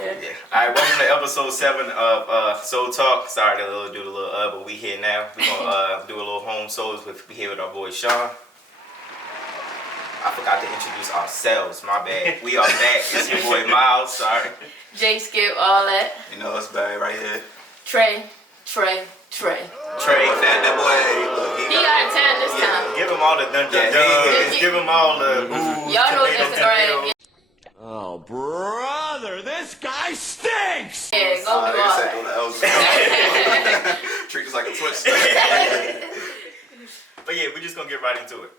Yeah. Alright, welcome to episode 7 of Soul Talk. Sorry to do the little but we here now. We're gonna do a little HomeSoles. We here with our boy Sean. I forgot to introduce ourselves, my bad. We are back. It's your boy Miles, sorry. J Skip, all that. You know, it's Barry right here. Trey. Trey, that boy. He got 10 this time. Give him all the dun. Give him all the ooh. Y'all know Instagram. Oh, brother, this guy stinks! Yeah, go do all that. Treat us like a Twitch star. But yeah, we're just gonna get right into it.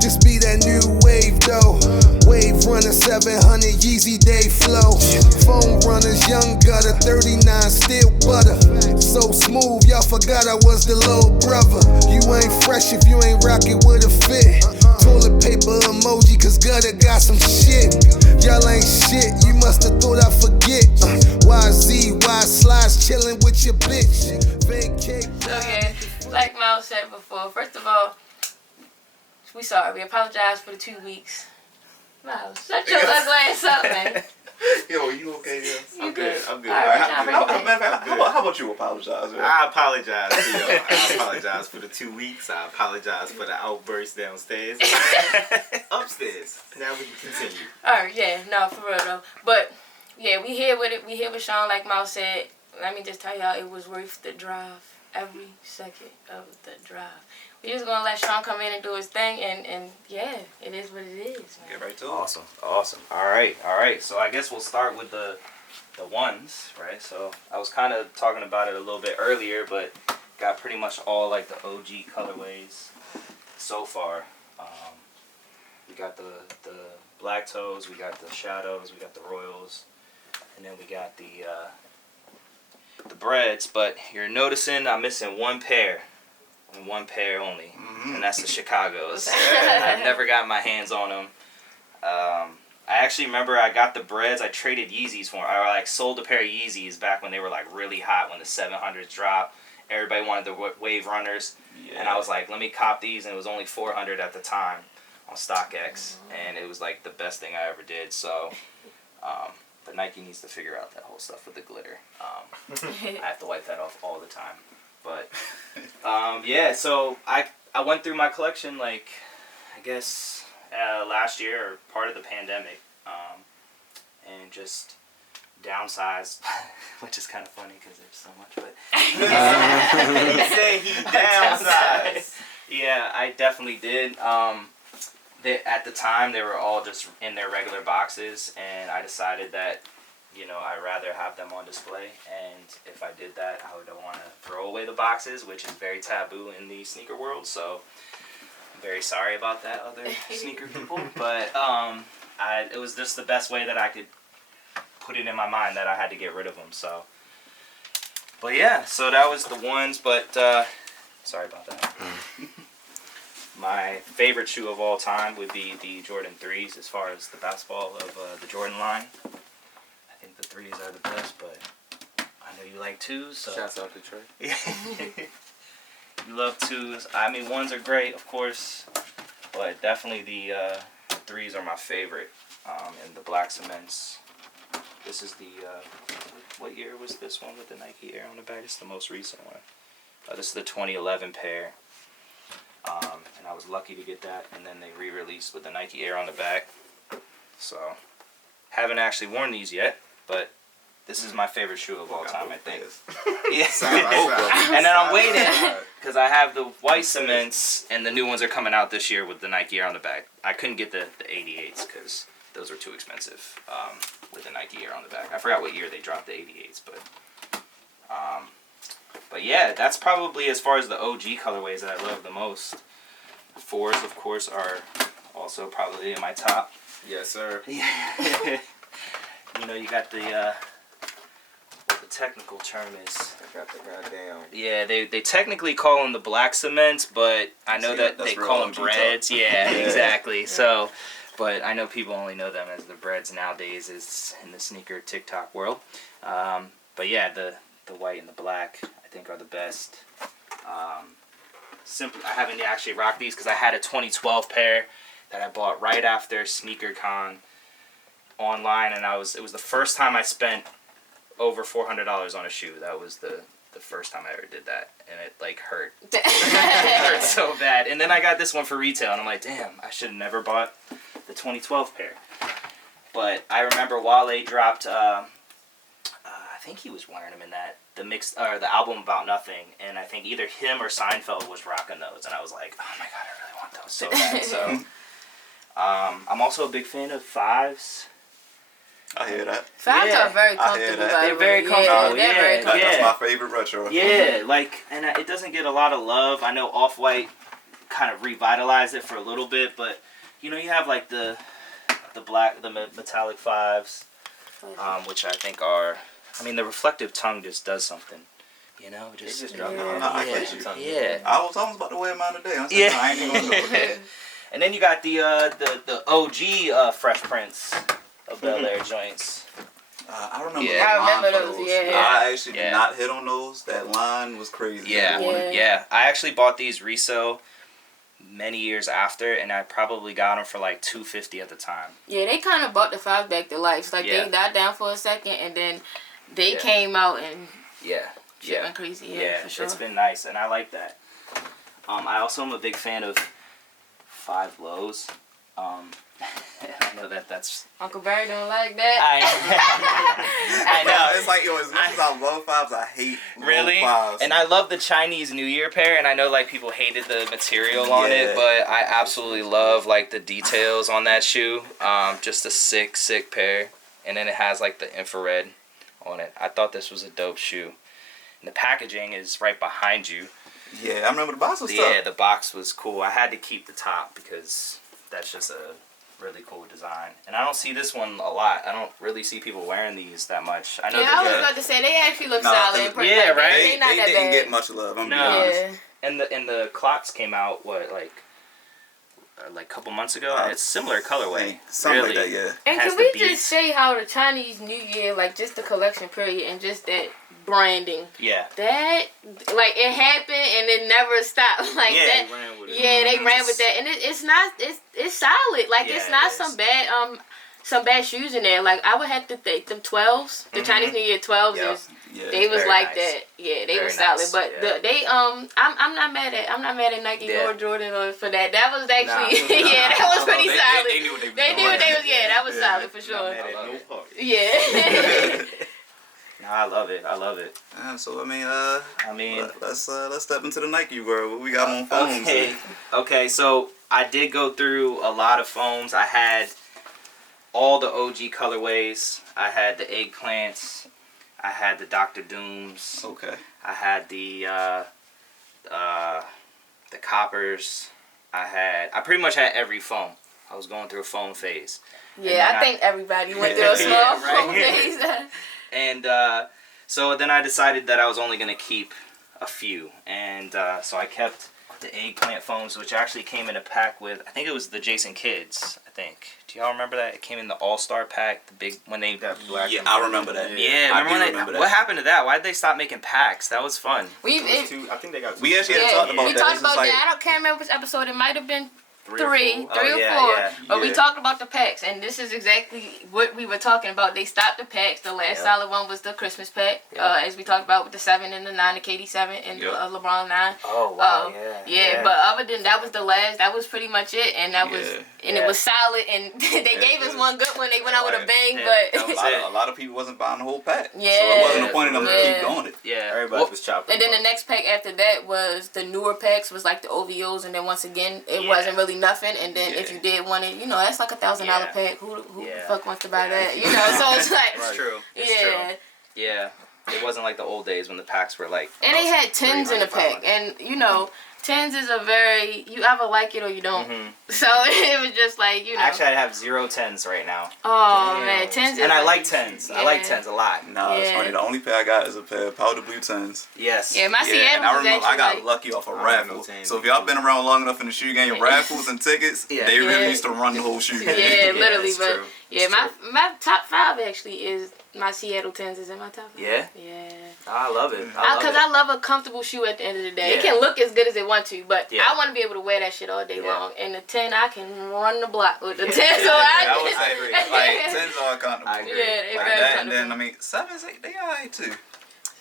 This be that new wave though. Wave runner 700 Yeezy day flow. Phone runners young gutter 39 still butter. So smooth y'all forgot I was the little brother. You ain't fresh if you ain't rockin' with a fit. Toilet paper emoji cause gutter got some shit. Y'all ain't shit, you musta thought I forget. YZ, slides chillin' with your bitch. Vacate. Okay, like Miles said before, first of all, we sorry. We apologize for the 2 weeks. Miles, shut your ugly ass up, man. Yo, you okay here? You good? I'm good. All right, How about you apologize, man? I apologize to you. I apologize for the 2 weeks. I apologize for the outburst downstairs. Upstairs. Now we can continue. Alright, yeah, no, for real though. But yeah, we here with it. We here with Sean, like Miles said. Let me just tell y'all, it was worth the drive. Every second of the drive. We just gonna let Sean come in and do his thing, and yeah, it is what it is, man. Get right to it. Awesome. All right. So I guess we'll start with the ones, right? So I was kind of talking about it a little bit earlier, but got pretty much all like the OG colorways so far. We got the black toes, we got the shadows, we got the royals, and then we got the breads. But you're noticing I'm missing one pair. And one pair only, and that's the Chicago's. I've never got my hands on them. I actually remember I got the breads. I traded Yeezys for them. I like sold a pair of Yeezys back when they were like really hot when the 700s dropped. Everybody wanted the wave runners, and I was like, let me cop these, and it was only 400 at the time on StockX, and it was like the best thing I ever did. So, but Nike needs to figure out that whole stuff with the glitter. I have to wipe that off all the time. But, yeah, so I went through my collection, like, I guess, last year, or part of the pandemic, and just downsized, which is kind of funny because there's so much, but, he said he downsized. Yeah, I definitely did. At the time, they were all just in their regular boxes, and I decided that, you know, I'd rather have them on display, and if I did that, I would want to throw away the boxes, which is very taboo in the sneaker world, so I'm very sorry about that, other sneaker people, but it was just the best way that I could put it in my mind that I had to get rid of them, so. But yeah, so that was the ones, but sorry about that. My favorite shoe of all time would be the Jordan 3s as far as the basketball of the Jordan line. I think the 3s are the best, but I know you like 2s, so. Shouts out to Trey. You love 2s. I mean, 1s are great, of course, but definitely the 3s are my favorite. And the black cements. This is the, what year was this one with the Nike Air on the back? It's the most recent one. This is the 2011 pair. And I was lucky to get that, and then they re-released with the Nike Air on the back. So, haven't actually worn these yet, but this is my favorite shoe of all time, I think. Yeah. And then I'm waiting, because I have the white cements, and the new ones are coming out this year with the Nike Air on the back. I couldn't get the 88s, because those were too expensive with the Nike Air on the back. I forgot what year they dropped the 88s, but yeah, that's probably as far as the OG colorways that I love the most. 4s, of course, are also probably in my top. Yes, sir. You know, you got the what the technical term is. I got the goddamn. Yeah, they technically call them the black cements, but I know that they call them breads. Yeah, exactly. Yeah. So, but I know people only know them as the breads nowadays, is in the sneaker TikTok world. But yeah, the white and the black I think are the best. I haven't actually rocked these because I had a 2012 pair that I bought right after SneakerCon online, and it was the first time I spent over $400 on a shoe. That was the first time I ever did that, and it like hurt. It hurt so bad. And then I got this one for retail, and I'm like, damn, I should have never bought the 2012 pair. But I remember Wale dropped, I think he was wearing them in that, the album About Nothing, and I think either him or Seinfeld was rocking those, and I was like, oh my god, I really want those so bad. So I'm also a big fan of 5s. I hear that. 5s are very comfortable. They're very comfortable. They're very comfortable. That's my favorite retro. Yeah, like, and it doesn't get a lot of love. I know Off-White kind of revitalized it for a little bit, but you know, you have like the metallic 5s, which I think are, I mean, the reflective tongue just does something. You know, just dropped yeah. I was almost about to wear mine today. I'm Yeah. saying, I ain't even gonna do it. And then you got the OG Fresh Prince of Bel Air joints. I remember. Yeah. I remember for those, yeah. I actually did not hit on those. That line was crazy. Yeah. I actually bought these resale many years after, and I probably got them for like $250 at the time. Yeah, they kind of brought the 5 back to life. Like they died down for a second, and then they came out and shit went crazy. Yeah, for sure. It's been nice, and I like that. I also am a big fan of 5 Lows. I know that's Uncle Barry don't like that. I know. It's like, as much as I love 5s, I hate really low 5s. And I love the Chinese New Year pair, and I know like people hated the material on it, but I absolutely love like the details on that shoe. Just a sick pair, and then it has like the infrared on it. I thought this was a dope shoe, and the packaging is right behind you. Yeah, I remember the box was tough. Yeah, the box was cool. I had to keep the top because that's just a really cool design. And I don't see this one a lot. I don't really see people wearing these that much. I know. Yeah, I was about to say they actually look solid. Yeah, like, right? They not They that didn't bad. get much love. I'm being No. honest. And the clocks came out like a couple months ago. And it's similar colorway. Something really. like that, yeah. And has can we the just beads. say how the Chinese New Year, like just the collection period and just that branding, Yeah. that like it happened and it never stopped. Like Yeah, that. they ran with it. Yeah, they ran with that, and it's not. It's solid. Like it's not some bad shoes in there. Like I would have to think them 12s, the Chinese New Year 12s is. Yeah, They was very like nice. that. Yeah, they Very was solid. nice, But yeah. I'm not mad at Nike or Jordan for that. That was actually Nah. that was pretty solid. They knew what They knew what they was. Yeah, that was solid for sure. Yeah. No, I love it. So I mean, let's step into the Nike world. What we got on phones? Okay. So I did go through a lot of foams. I had all the OG colorways. I had the eggplants. I had the Dr. Dooms. Okay. I had the coppers. I pretty much had every foam. I was going through a foam phase. Yeah, I think everybody went through a small phase. And so then I decided that I was only going to keep a few. And so I kept the eggplant foams, which actually came in a pack with, I think it was the Jason Kidds, I think. Do y'all remember that? It came in the All-Star pack, the big, when they got black. Yeah, I remember that. Yeah, remember that? What happened to that? Why did they stop making packs? That was fun. I think they got. We actually had talked about that. We talked about that. I can't remember which episode. It might have been three or four. Yeah. But we talked about the packs, and this is exactly what we were talking about. They stopped the packs. The last solid one was the Christmas pack, as we talked about with the 7 and the 9, the KD 7 and the LeBron 9. Oh wow, yeah. But other than that was the last. That was pretty much it, and that was it was solid. And they gave us one good one. They went out with a bang, but a lot of people wasn't buying the whole pack. Yeah. So it wasn't a point in them to keep going it. Yeah, Everybody was chopping. And then the next pack after that was the newer packs, was like the OVOs, and then once again it wasn't really nothing. And then if you did want it, that's like $1,000 pack. Who the fuck wants to buy that? So it's like It's true. It's true. Yeah, it wasn't like the old days when the packs were like. And they had 10s in the pack, and 10s is a very, you either like it or you don't. So it was just like, Actually, I have 0 10s right now. Oh man, 10s. And I like 10s. I like 10s a lot. Nah, it's funny. The only pair I got is a pair of powder blue 10s. Yes. Yeah, my Seattle and I was remember actually I got lucky off a raffle. So if y'all been around long enough in the shoe game, raffles and tickets, they really used to run the whole shoe game. Yeah, literally. it's but true. yeah, my top 5 actually is my Seattle 10s is in my top 5. Yeah? Yeah. I love it. Because I love a comfortable shoe at the end of the day. Yeah. It can look as good as it want to, but Yeah. I want to be able to wear that shit all day long. And the 10, I can run the block with the 10. So I would say agree. Like 10s are comfortable. I agree. Yeah, they Like very that, and comfortable. then I mean 7s, they alright too.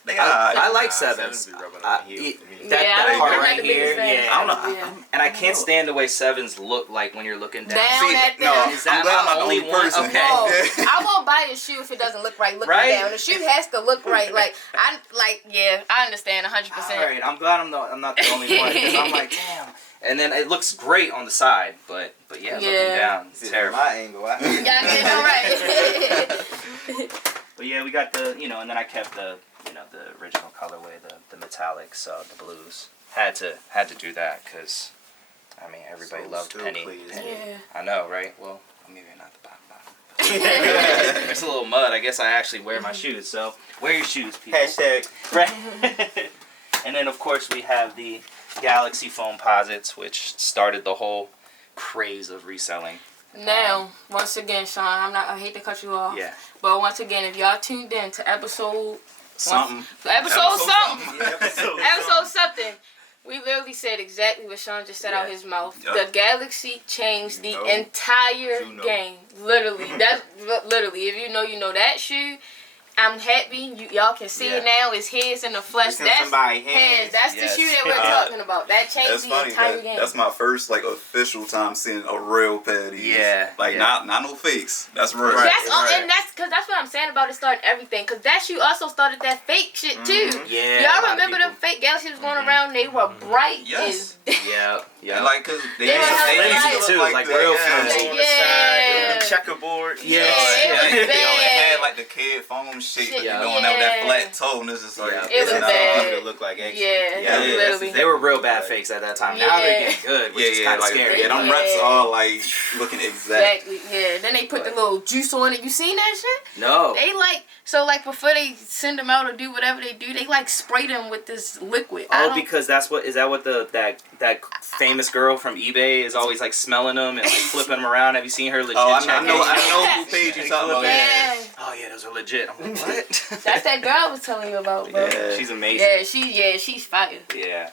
They I like sevens 7s. be rubbing on the heel for me. That I'm part not right the biggest here, fan. yeah. I don't know. Yeah. And I can't stand the way 7s look like when you're looking down. Down See, at no, them. Is that I'm glad I'm my not the only only one? person. Okay. No, Yeah. I won't buy a shoe if it doesn't look right looking Right? down. The shoe has to look right. Like I understand 100%. All right, I'm glad I'm not the only one. Because I'm like, damn. And then it looks great on the side, but yeah, looking down, it's See, terrible. my angle, Yeah, I get it right. But yeah, we got the, and then I kept the, the original colorway, the metallics, the blues. Had to do that because, I mean, everybody So loved still Penny. pleased. Yeah. I know, right? Well, maybe not the bottom. There's a little mud. I guess I actually wear my shoes. So wear your shoes, people. Hashtag. Right. And then of course we have the Galaxy foam posits, which started the whole craze of reselling. Now, once again, Sean, I hate to cut you off. Yeah. But once again, if y'all tuned in to episode Something. episode something. Episode Episode something. We literally said exactly what Sean just said out his mouth. Yeah. The Galaxy changed the You know. entire You know. game. Literally. That's literally. If you know that shoe. I'm happy. Y'all can see it now. It's his in the flesh. It's in That's somebody's hands. That's Yes. the shoe that we're talking about. That changed That's the funny. entire game. That's my first like official time seeing a real pair of these. Yeah, Like yeah. not no fakes. That's real. Right. That's all, and that's what I'm saying about it starting everything. Cause that shoe also started that fake shit too. Yeah. a lot Y'all of remember people- them fake Galaxies was going around? They were bright. Yes. Yeah. Yeah. And like, cause they They used to were they used to flimsy look too, like that, real yeah. flimsy. on the side, Yeah. the checkerboard. Yeah. it was They only bad. had like the kid foam shape, but Yeah. you don't have that flat toe, and it's just like Yeah. It was it's not bad. good. It look like actually. Yeah, Yeah, literally. They were real bad fakes at that time. Now they're Yeah. getting good, which Yeah, is yeah, kind of like scary. yeah, them Yeah. reps are like looking exact. Exactly. Yeah. Then they put the little juice on it. You seen that shit? No. They before they send them out or do whatever they do, they spray them with this liquid. Oh, because that that famous girl from eBay is always smelling them and flipping them around. Have you seen her legit? Oh, I check know it? who page you talking about. Yeah. Oh yeah, those are legit. I'm like, what? That's that girl I was telling you about, bro. Yeah. She's amazing. She's fire. Yeah.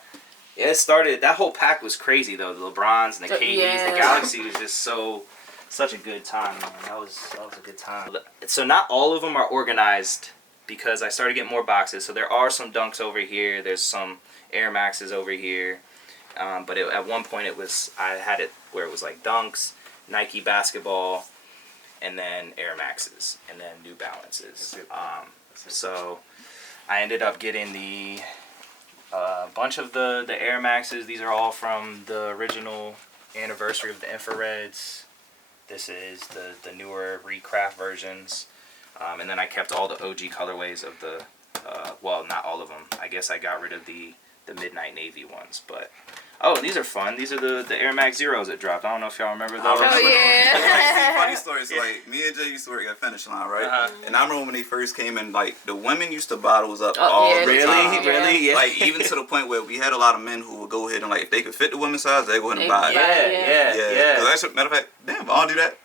Yeah, it started. That whole pack was crazy though. The LeBrons and the KDs, Yeah. the Galaxy was just such a good time, man. That was a good time. So not all of them are organized because I started getting more boxes. So there are some Dunks over here. There's some Air Maxes over here. But at one point I had it where it was Dunks, Nike basketball, and then Air Maxes, and then New Balances. So I ended up getting the bunch of the Air Maxes. These are all from the original anniversary of the Infrareds. This is the newer recraft versions. And then I kept all the OG colorways of the, well, not all of them. I guess I got rid of the Midnight Navy ones, but... Oh, these are fun. These are the Air Max Zeros that dropped. I don't know if y'all remember those. Oh, yeah. Funny story. So me and Jay used to work at Finish Line, right? Uh-huh. And I remember when they first came in, the women used to bottle us up Oh, all yeah, the they time. did. Really? Yeah. Even to the point where we had a lot of men who would go ahead and if they could fit the women's size, they go ahead and buy it. Yeah. Because matter of fact, damn, I don't do that.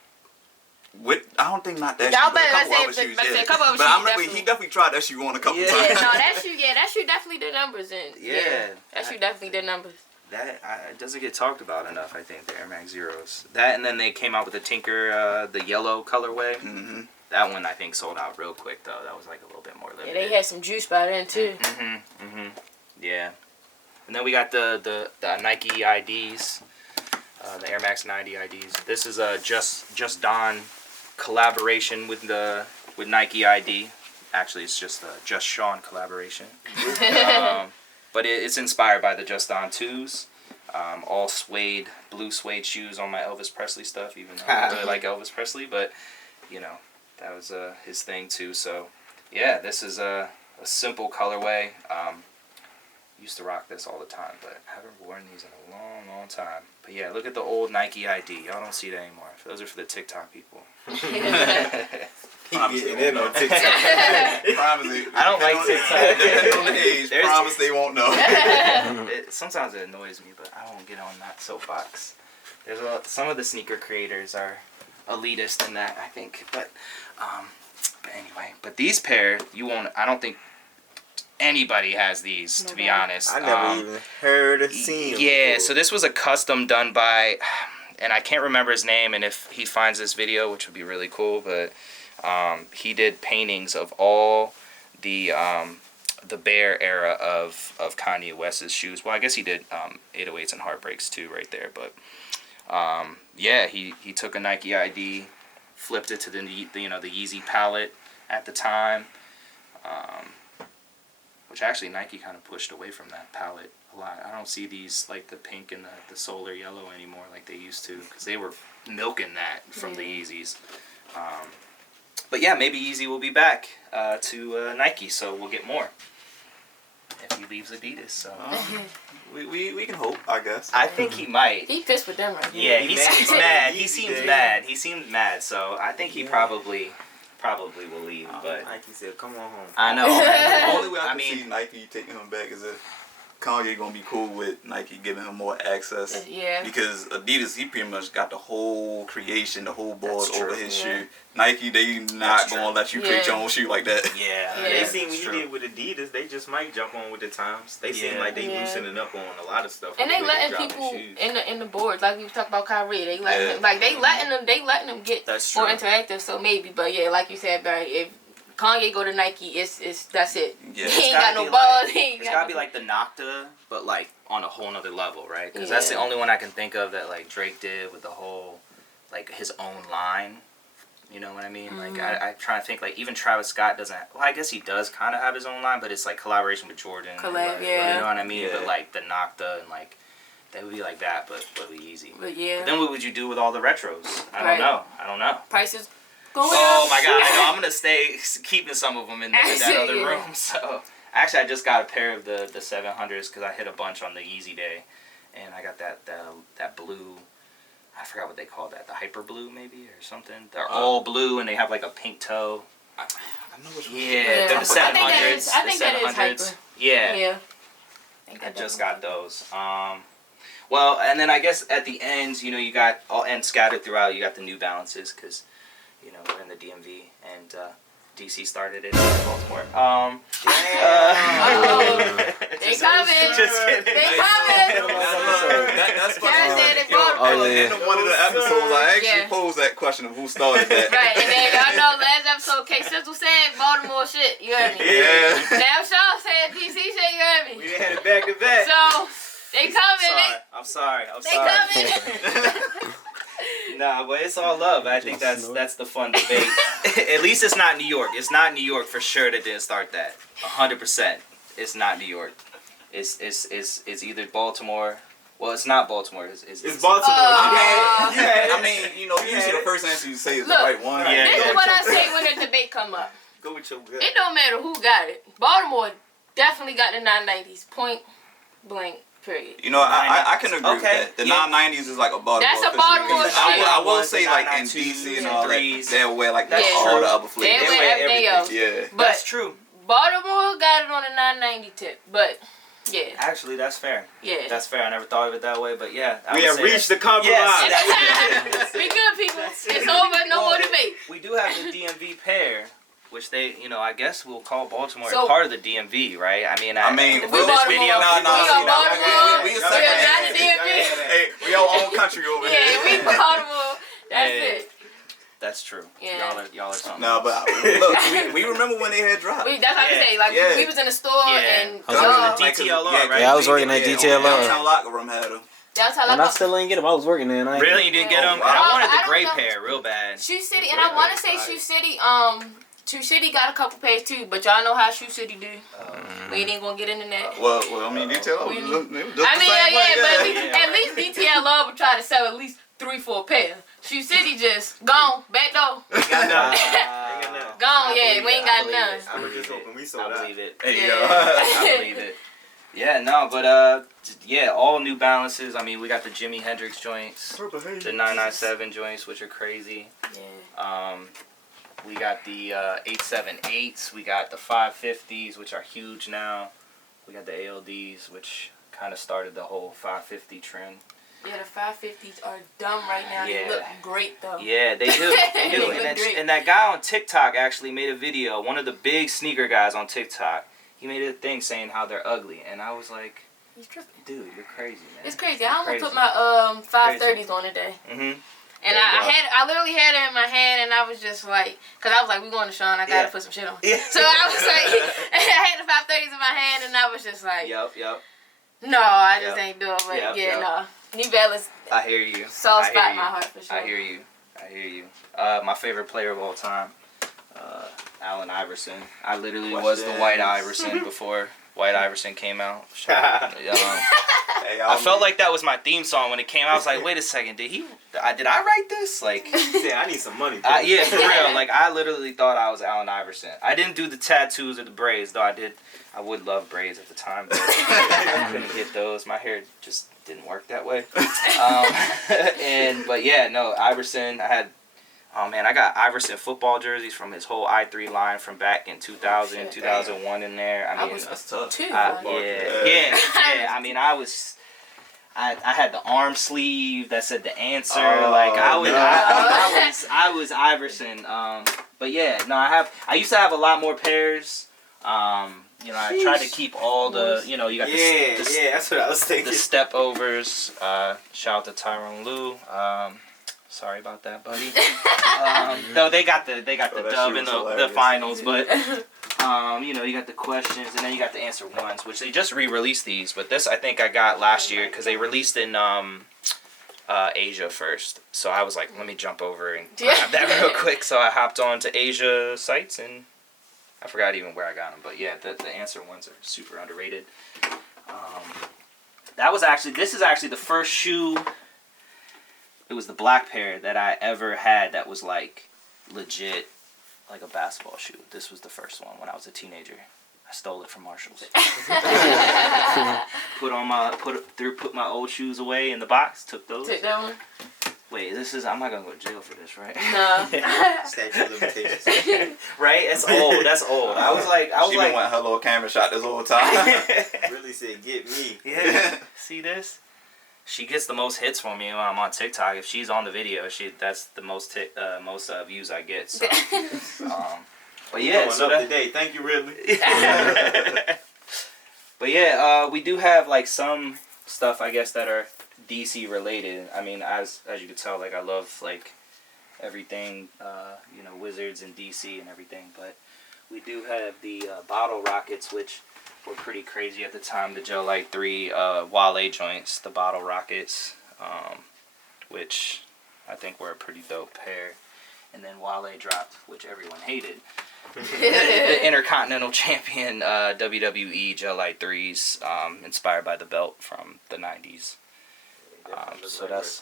I don't think not that Y'all shoe, but a better couple other say- shoes. but say Yeah. a couple other But I shoes, remember definitely. he definitely tried that shoe on a couple Yeah. times. Yeah, no, that shoe definitely did numbers. Yeah. That shoe definitely did numbers. It doesn't get talked about enough, I think, the Air Max Zeros. That, and then they came out with the Tinker, the yellow colorway. Mm-hmm. That one, I think, sold out real quick, though. That was a little bit more limited. Yeah, they had some juice by then, too. Yeah. And then we got the Nike IDs, the Air Max 90 IDs. This is a Just Don collaboration with Nike ID. Actually, it's just a Just Sean collaboration. But it's inspired by the Just Don 2s. All suede, blue suede shoes on my Elvis Presley stuff, even though I don't really like Elvis Presley. But, that was his thing, too. So, yeah, this is a simple colorway. Used to rock this all the time, but I haven't worn these in a long, long time. But yeah, look at the old Nike ID. Y'all don't see that anymore. Those are for the TikTok people. Promise Getting they in won't on know. TikTok. Promise they, I don't like TikTok. Depending on the age, There's- promise they won't know. Sometimes it annoys me, but I won't get on that soapbox. Some of the sneaker creators are elitist in that, I think. But But anyway, but these pair, you won't. I don't think anybody has these, to be honest. I never even heard or seen them. Yeah, before. so this was a custom done by, and I can't remember his name, and if he finds this video, which would be really cool, but he did paintings of all the Bear era of Kanye West's shoes. Well, I guess he did 808s and Heartbreaks too right there, but yeah, he took a Nike ID, flipped it to the Yeezy palette at the time, which actually Nike kind of pushed away from that palette a lot. I don't see these like the pink and the solar yellow anymore like they used to, because they were milking that from the Yeezys. But yeah, maybe Yeezy will be back to Nike, so we'll get more if he leaves Adidas. So we can hope, I guess. I think he might. He pissed with them right now. Yeah, he seems mad. He seems Day. mad. He seems mad. So I think he probably will leave. But Nike said, "Come on home." I know. The only way I I can mean- see Nike taking him back is if Kanye gonna be cool with Nike giving him more access. Yeah. Because Adidas, he pretty much got the whole creation, the whole board That's true. over his Yeah. shoe. Nike, they not That's gonna true. let you create your own shoe like that. Yeah, Yeah. They yeah, see what that's he true. did with Adidas. They just might jump on with the times. They seem Yeah. like they Yeah. loosening up on a lot of stuff. And the they way letting dropping people shoes. in the boards, like we talked about Kyrie. They letting Yeah. him, like they letting them get That's more true. interactive. So maybe, but yeah, like you said, Barry, if Kanye go to Nike, it's that's it. Yeah. He ain't It's got gotta no be balls. like- He ain't It's got gotta be like the Nocta, but like on a whole nother level, right? Because that's the Yeah. only one I can think of that like Drake did with the whole, like his own line. You know what I mean? Like I try to think like even Travis Scott doesn't. Well, I guess he does kind of have his own line, but it's like collaboration with Jordan. Collab, You yeah. know what I mean? Yeah. But like the Nocta and like they would be like that, but with Yeezy. But yeah, But then what would you do with all the retros? I Right. don't know. prices going Oh up. my god, I know. I'm gonna stay keeping some of them in that other Yeah. room. So actually, I just got a pair of the 700s because I hit a bunch on the Yeezy day, and I got that blue. I forgot what they call that. The hyper blue maybe or something. They're all blue and they have like a pink toe. I know which one. Yeah, Yeah. they're the 700s. I think that is the 700s. hyper. Yeah. Yeah. I just got those. Well, and then I guess at the end, you got all and scattered throughout. You got the New Balances because, we're in the DMV and DC started it in Baltimore. They coming. Just kidding. They coming. That's funny. Karen said it Yo, both. at the end of one of the episodes, I actually Yeah. posed that question of who started that. Right, and then y'all know last episode, K Sizzle said Baltimore shit. You heard me. Yeah. Now Shaw said DC shit. You heard We me. done had it back to back. So they coming. I'm sorry. They coming. Nah, but it's all love. I think that's the fun debate. At least it's not New York. It's not New York for sure that didn't start that. 100%. It's not New York. It's either Baltimore. Well, it's not Baltimore. It's Baltimore. I mean, usually the first answer you say is Look, the right one. Yeah. This is what I say when the debate come up. Go with your gut. It don't matter who got it. Baltimore definitely got the 990s. Point blank. Period. I can agree Okay. with that. The Yeah. 990s is like a Baltimore. That's a official, Baltimore because shit. I will Ones, say the like in 992s DC and and all that, threes. they'll wear like Yeah. all the other They flavors. wear everything else. Yeah. But That's true. Baltimore got it on the 990 tip. But yeah, Actually, that's fair. yeah. That's fair. I never thought of it that way, but yeah. I We would have say reached the that's- compromise. Yes, We good, people. It's over. No more debate. we do have the DMV pair, which they, I guess we'll call Baltimore So- part of the DMV, right? I mean, We this Baltimore. video. No, We got see, Baltimore. we We a got second. the DMV. Hey, we our own country over Yeah, here. we Baltimore. That's Yeah. it. That's true. Yeah. Y'all are something. No, but look, we remember when they had dropped. That's what I Yeah. say. Like Yeah. we was in the store Yeah. and I was dog. working DTLR, right? Yeah, I was working at DTLR. Downtown locker room had them. That's how And I I still ain't get them. I was working there. And I ain't Really, you didn't get them? wow. And I wanted I the don't gray know. pair real bad. Shoe City, and I want to say Shoe City. Shoe City got a couple pairs too, but y'all know how Shoe City do. We ain't gonna get into that. Well, I mean, DTLR was just I mean, but Yeah. at least DTLR would try to sell at least 3-4 pairs. Shoe City just gone, back door, Got none. gone. Yeah, we ain't got believe none. it. I was just hoping we I sold out. believe it. Hey, Yeah. I believe it. Yeah, no, but yeah, all New Balances. I mean, we got the Jimi Hendrix joints, the 997 joints, which are crazy. Yeah. We got the 878s. We got the 550s, which are huge now. We got the ALDs, which kind of started the whole 550 trend. Yeah, the 550s are dumb right now. Yeah. They look great though. Yeah, they do. They do. They look great. And that guy on TikTok actually made a video. One of the big sneaker guys on TikTok. He made a thing saying how they're ugly, and I was like, He's tripping. dude, you're crazy, man. It's crazy. I almost Crazy. put my 530s on today. Mhm. And I literally had it in my hand, and I was just like, cause I was like, we going to Sean, I gotta put some shit on. Yeah. So I was like, I had the 530s in my hand, and I was just like, Yep. no, I just ain't doing it. But Yep. no, New Balance, I hear you. soft I spot hear in my you. heart for sure. I hear you. My favorite player of all time, Allen Iverson. I literally was the White Iverson before White Iverson came out. I felt like that was my theme song when it came out. I was like, wait a second, did I write this? Like, Yeah, I need some money. yeah, for real. Like, I literally thought I was Allen Iverson. I didn't do the tattoos or the braids, though I did. I would love braids at the time, but I couldn't get those. My hair just didn't work that way. But yeah, no, Iverson. I got Iverson football jerseys from his whole I3 line from back in 2000, 2001 in there. I mean, That's tough. yeah. I mean, I had the arm sleeve that said the answer. I was Iverson. But yeah, no, I used to have a lot more pairs. I tried to keep all the, you got that's what I was thinking. the step overs. Shout out to Tyronn Lue. Sorry about that, buddy. No, they got the dub in the finals, but you got the questions and then you got the answer ones, which they just re-released these. But this I think I got last year because they released in Asia first. So I was like, let me jump over and grab that real quick. So I hopped on to Asia sites and I forgot even where I got them. But yeah, the answer ones are super underrated. This is actually the first shoe. It was the black pair that I ever had that was like legit, like a basketball shoe. This was the first one when I was a teenager. I stole it from Marshalls. Put my old shoes away in the box. Took those. Took that one. Wait, I'm not gonna go to jail for this, right? No. Statute of limitations. Right? That's old. I was like, She been wanting her little camera shot this whole time. Really said, get me. Yeah. See this? She gets the most hits from me when I'm on TikTok. If she's on the video, that's the most views I get. So, but yeah, so up today. Thank you, really. But yeah, we do have like some stuff I guess that are DC related. I mean, as you can tell, like I love like everything, Wizards and DC and everything. But we do have the bottle rockets, which were pretty crazy at the time. The Gel Light 3 Wale joints, the bottle rockets, which I think were a pretty dope pair. And then Wale dropped, which everyone hated, the Intercontinental Champion WWE Gel Light 3s, inspired by the belt from the 90s. So that's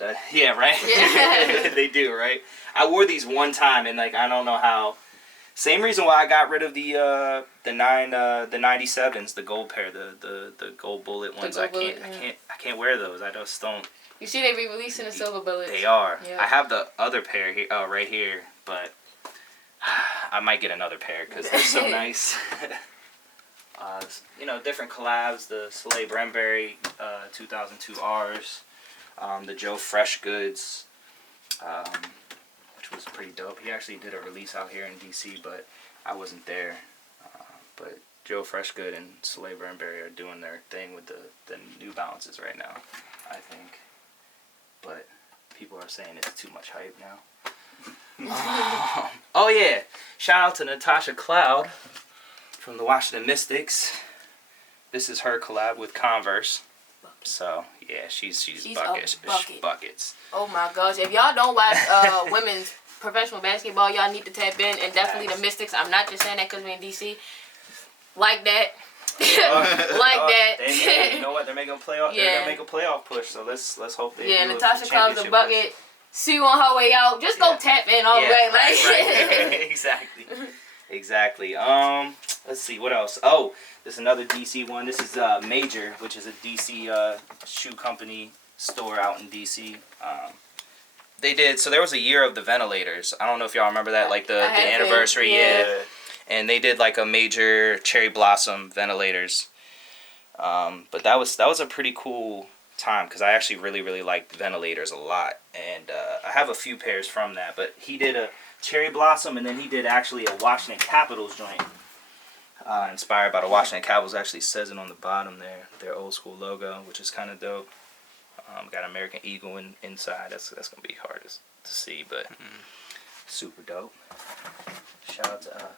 that. Yeah, right. Yeah. They do, right? I wore these one time, and like I don't know how. Same reason why I got rid of the 97s, the gold pair, the gold bullet ones. I can't wear those. I just don't. You see, they re-releasing the silver bullets. They are. Yeah. I have the other pair here, right here, but I might get another pair because they're so nice. Different collabs. The Soleil Bremberry 2002 Rs, the Joe Fresh Goods. Was pretty dope. He actually did a release out here in DC, but I wasn't there. But Joe Freshgood and Soleil Bremberry are doing their thing with the New Balances right now, I think. But people are saying it's too much hype now. Oh yeah, shout out to Natasha Cloud from the Washington Mystics. This is her collab with Converse. So yeah, she's buckets. Buckets. Oh my gosh! If y'all don't watch women's professional basketball, y'all need to tap in, and definitely the Mystics. I'm not just saying that because we're in DC. Like that. That. You know what? They're making a playoff. Yeah. They're gonna make a playoff push. So let's hope they. Yeah, do Natasha Cloud's a push. bucket. Sue on her way out. Just go tap in all the way, like. Right. Exactly. Let's see what else. Oh, there's another DC one. This is Major, which is a DC shoe company store out in DC. They did. So there was a year of the ventilators. I don't know if y'all remember that, like the anniversary. Yeah. And they did like a Major cherry blossom ventilators. But that was a pretty cool time because I actually really liked Ventilators a lot, and I have a few pairs from that. But he did a Cherry Blossom, and then he did actually a Washington Capitals joint, inspired by the Washington Capitals. Actually says it on the bottom there, their old school logo, which is kind of dope. Got American Eagle inside. That's gonna be hard to see, but super dope. Shout out to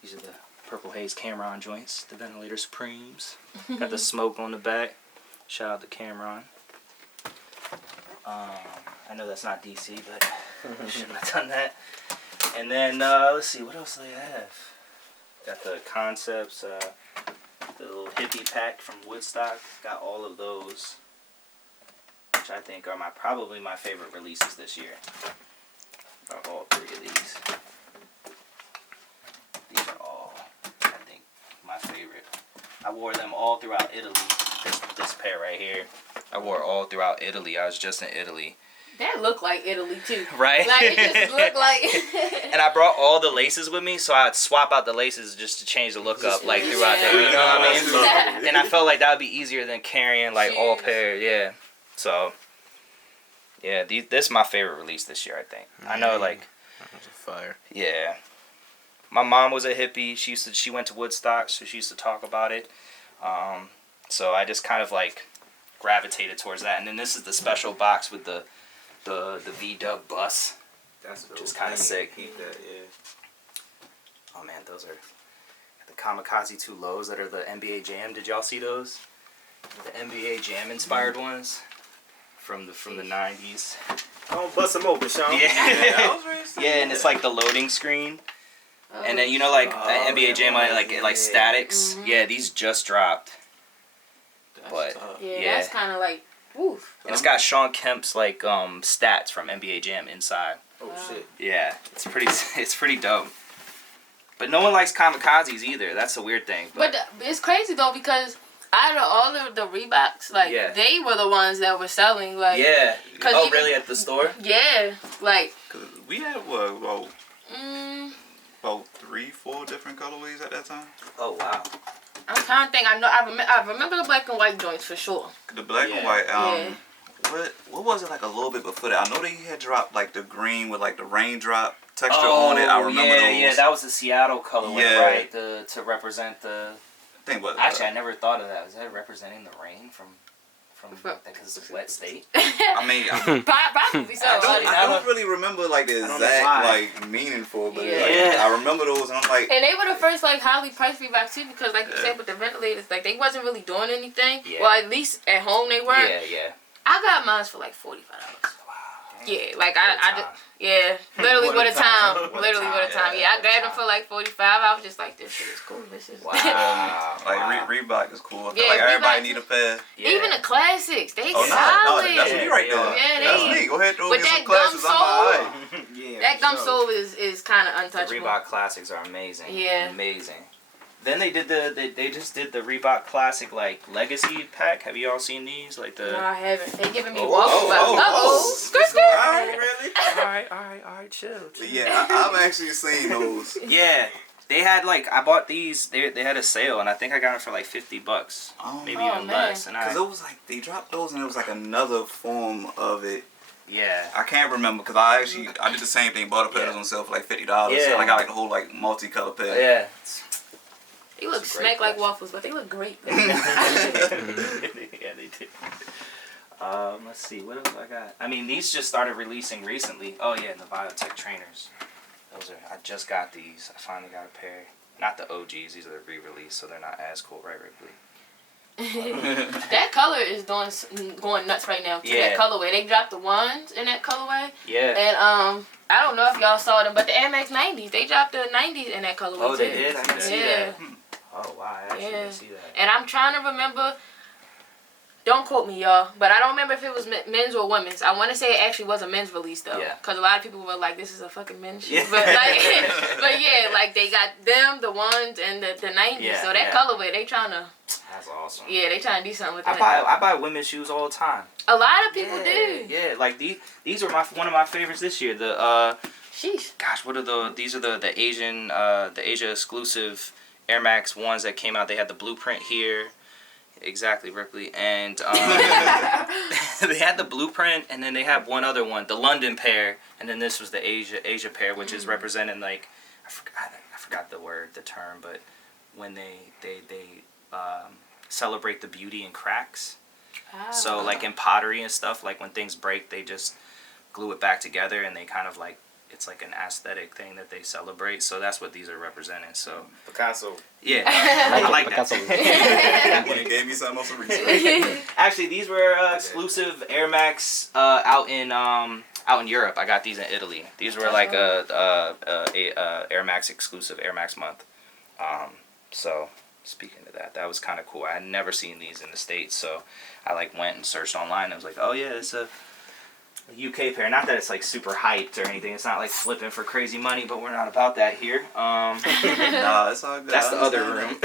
these are the Purple Haze Cameron joints, the Ventilator Supremes. Got the smoke on the back. Shout out to Cameron. I know that's not DC, but shouldn't have done that. And then let's see, what else do they have? Got the Concepts, the little hippie pack from Woodstock. Got all of those, which I think are probably my favorite releases this year. Are all three of these. These are all, I think, my favorite. I wore them all throughout Italy. This pair right here, I wore all throughout Italy. I was just in Italy. That looked like Italy too. Right? Like it just looked like. And I brought all the laces with me, so I'd swap out the laces just to change the look up, like throughout the, you know what I mean? And I felt like that would be easier than carrying like all pairs. Yeah. So, yeah, this is my favorite release this year. I think. I know, like. That was a fire. Yeah. My mom was a hippie. She went to Woodstock, so she used to talk about it. So I just kind of like gravitated towards that. And then this is the special box with the V-Dub bus. That's just kind of sick. Keep that, yeah. Oh man, those are the Kamikaze 2 lows that are the NBA Jam. Did y'all see those? The NBA Jam inspired ones from the 90s. Don't bust them open, Sean. Yeah. Yeah, and it's like the loading screen. And then you know like NBA Jam like statics. Mm-hmm. Yeah, these just dropped. But yeah, that's kind of like woof. And it's got Sean Kemp's like stats from NBA Jam inside. Oh shit. Yeah, it's pretty dope. But no one likes kamikazes either. That's the weird thing. But it's crazy though because out of all of the Reeboks, like they were the ones that were selling like. Yeah. Oh, really? At the store? Yeah, like. Cause we had about 3-4 different colorways at that time. Oh wow. I'm trying to think. I remember the black and white joints for sure. The black and white. What was it like a little bit before that? I know they had dropped like the green with like the raindrop texture on it. I remember those. Yeah, that was the Seattle colorway, right? To represent the. I think what? Actually, I never thought of that. Was that representing the rain from because it's a wet state? I mean, probably so. I don't really remember like the exact like meaning for it, but like, I remember those, and I'm like. And they were the first like highly priced Reeboks too, because like you said with the ventilators, like they wasn't really doing anything. Yeah. Well, at least at home they weren't. Yeah. I got mine for like $45. Wow. Yeah, like literally what a time. Literally what a time. Yeah, I grabbed them for like $45. I was just like, this shit is cool. This is like Reebok is cool. I feel like everybody need a pair. Yeah. Even the classics, they solid. That's me right there. Yeah, that's me. Go ahead, throw with me that some classics. gum sole, that gum sole is kind of untouchable. The Reebok classics are amazing. Yeah, amazing. Then they did they just did the Reebok classic like legacy pack. Have you all seen these? Like the. No, I haven't. They giving me waffles. Really? All right, chill. Yeah, I've actually seen those. Yeah. They had like I bought these. They had a sale, and I think I got them for like $50, maybe even less. And because it was like they dropped those, and it was like another form of it. Yeah. I can't remember because I did the same thing. Bought a pair on sale for like $50. Yeah. And I got like the whole like multicolored pair. Yeah. They look smack like waffles, but they look great. Yeah, they did. Let's see, what else I got? I mean, these just started releasing recently. Oh yeah, the Biotech trainers. I just got these. I finally got a pair. Not the OGs. These are the re-release, so they're not as cool, right, Ripley? That color is going nuts right now. That colorway. They dropped the ones in that colorway. Yeah. And I don't know if y'all saw them, but the Air Max 90s. They dropped the 90s in that colorway. Oh, they did. I didn't see that. Oh wow, I actually didn't see that. And I'm trying to remember. Don't quote me, y'all, but I don't remember if it was men's or women's. I want to say it actually was a men's release though, because a lot of people were like, "This is a fucking men's shit." But like, but yeah, like they got them, the ones, and the 90s. Yeah, so that colorway, they trying to. That's awesome. Yeah, they trying to do something with that. I buy women's shoes all the time. A lot of people do. Yeah, like these are one of my favorites this year. The sheesh. Gosh, what are these are the Asian the Asia exclusive Air Max ones that came out. They had the blueprint here. Exactly, Ripley. And had the blueprint, and then they have one other one, the London pair, and then this was the Asia pair, which is representing like I forgot the term, but when they celebrate the beauty in cracks. So like in pottery and stuff, like when things break, they just glue it back together, and they kind of like, it's like an aesthetic thing that they celebrate. So that's what these are representing. So Picasso. yeah, I like that. When it gave me something else to research. Actually, these were exclusive Air Max out in Europe. I got these in Italy. These were like a Air Max exclusive Air Max month. So speaking of that, that was kind of cool. I had never seen these in the States, so I like went and searched online. And I was like, oh yeah, it's a UK pair. Not that it's like super hyped or anything. It's not like flipping for crazy money, but we're not about that here. Nah, it's all good. That's the other room.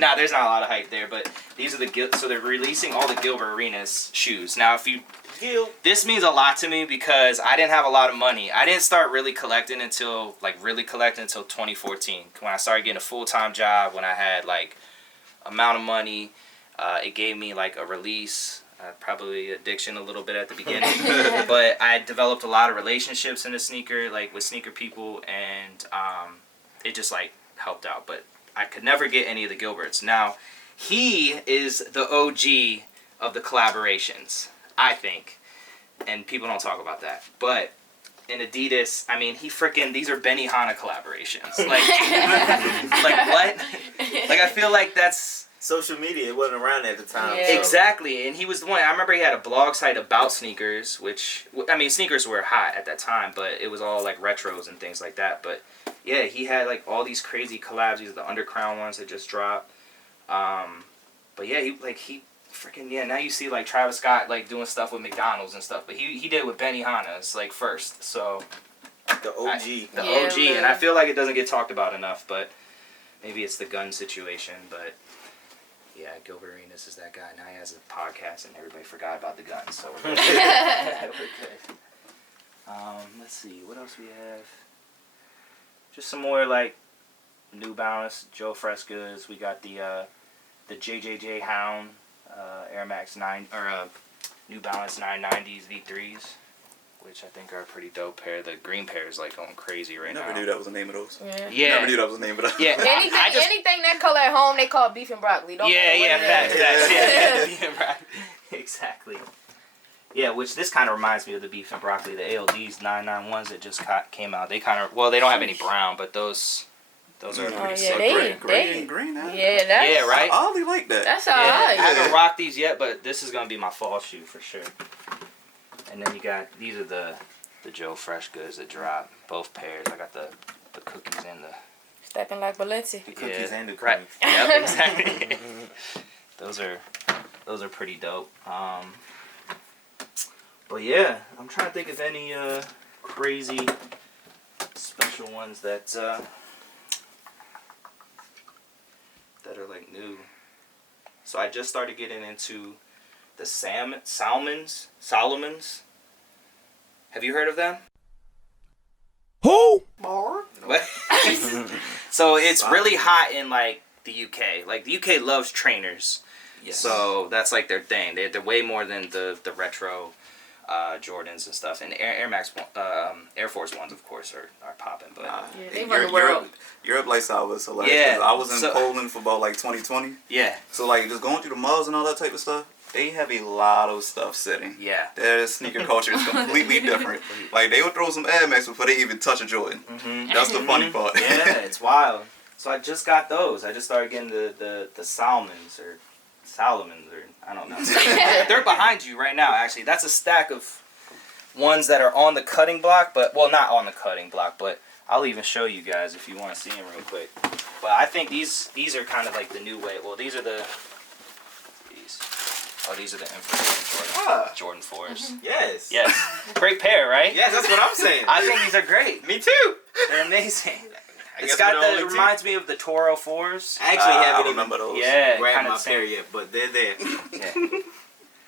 Nah, there's not a lot of hype there, but these are so they're releasing all the Gilbert Arenas shoes. Now, this means a lot to me because I didn't have a lot of money. I didn't start really collecting until 2014, when I started getting a full-time job, when I had like amount of money. It gave me like a release. Probably addiction a little bit at the beginning, but I developed a lot of relationships in the sneaker, like with sneaker people, and it just like helped out. But I could never get any of the Gilberts. Now, he is the OG of the collaborations, I think, and people don't talk about that. But in Adidas, I mean, these are Benihana collaborations. Like, like what? Like I feel like that's. Social media, it wasn't around at the time. Yeah. So. Exactly, and he was the one. I remember he had a blog site about sneakers, which, I mean, sneakers were hot at that time, but it was all like retros and things like that. But yeah, he had like all these crazy collabs. These are the Undercrown ones that just dropped. But yeah, now you see like Travis Scott like doing stuff with McDonald's and stuff, but he did it with Benihana's like first. So The OG. OG, man. and I feel like it doesn't get talked about enough, but maybe it's the gun situation, but. Yeah, Gilbert Arenas is that guy. Now he has a podcast, and everybody forgot about the guns, so we're good. We're good. Let's see, what else we have? Just some more like New Balance, Joe Frescas. We got the JJJ Hound, Air Max 9 or New Balance 990s V3s, which I think are a pretty dope pair. The green pair is like going crazy right now. Never knew that was the name of those. Yeah. Never knew that was the name of those. Yeah. Anything that color at home, they call beef and broccoli. Don't Facts. Yeah, beef and broccoli. Exactly. Yeah, which this kind of reminds me of the beef and broccoli, the ALDs 991s that just came out. They kind of, well, they don't have any brown, but those are pretty sick. Gray and green. Yeah, that's, yeah, right? I only like that. That's Yeah, alright. I haven't rocked these yet, but this is gonna be my fall shoe for sure. And then you got, these are the Joe Fresh goods that drop, both pairs. I got the cookies and the... Stacking like Balenci. The cookies and the cream. Right. Yep, exactly. Those are pretty dope. But yeah, I'm trying to think of any crazy special ones that are like new. So I just started getting into the Salomons. Have you heard of them? Who? What? So it's really hot in like the UK. Like the UK loves trainers. Yes. So that's like their thing. They're way more than the retro Jordans and stuff. And Air Max, Air Force Ones, of course, are popping. But they run the world. Europe lifestyle was hilarious. Yeah. 'Cause I was in Poland for about like 2020. yeah, So like just going through the malls and all that type of stuff, they have a lot of stuff sitting. yeah. Their sneaker culture is completely different. Like they would throw some Air Max before they even touch a Jordan. That's the funny part. Yeah, it's wild. So I just got those. I just started getting the Salomons or I don't know. They're behind you right now, actually. That's a stack of ones that are on the cutting block, but, well, not on the cutting block, but I'll even show you guys if you want to see them real quick. But I think these are kind of like the new way. Well, these are the Infrared Jordan 4s. Yes. Yes. Great pair, right? Yes, that's what I'm saying. I think these are great. Me too. They're amazing. I It's guess got we're the it only two. reminds me of the Toro 4s. I actually I haven't even remember those. Yeah, grabbed kind my of pair yet, but they're there. Yeah.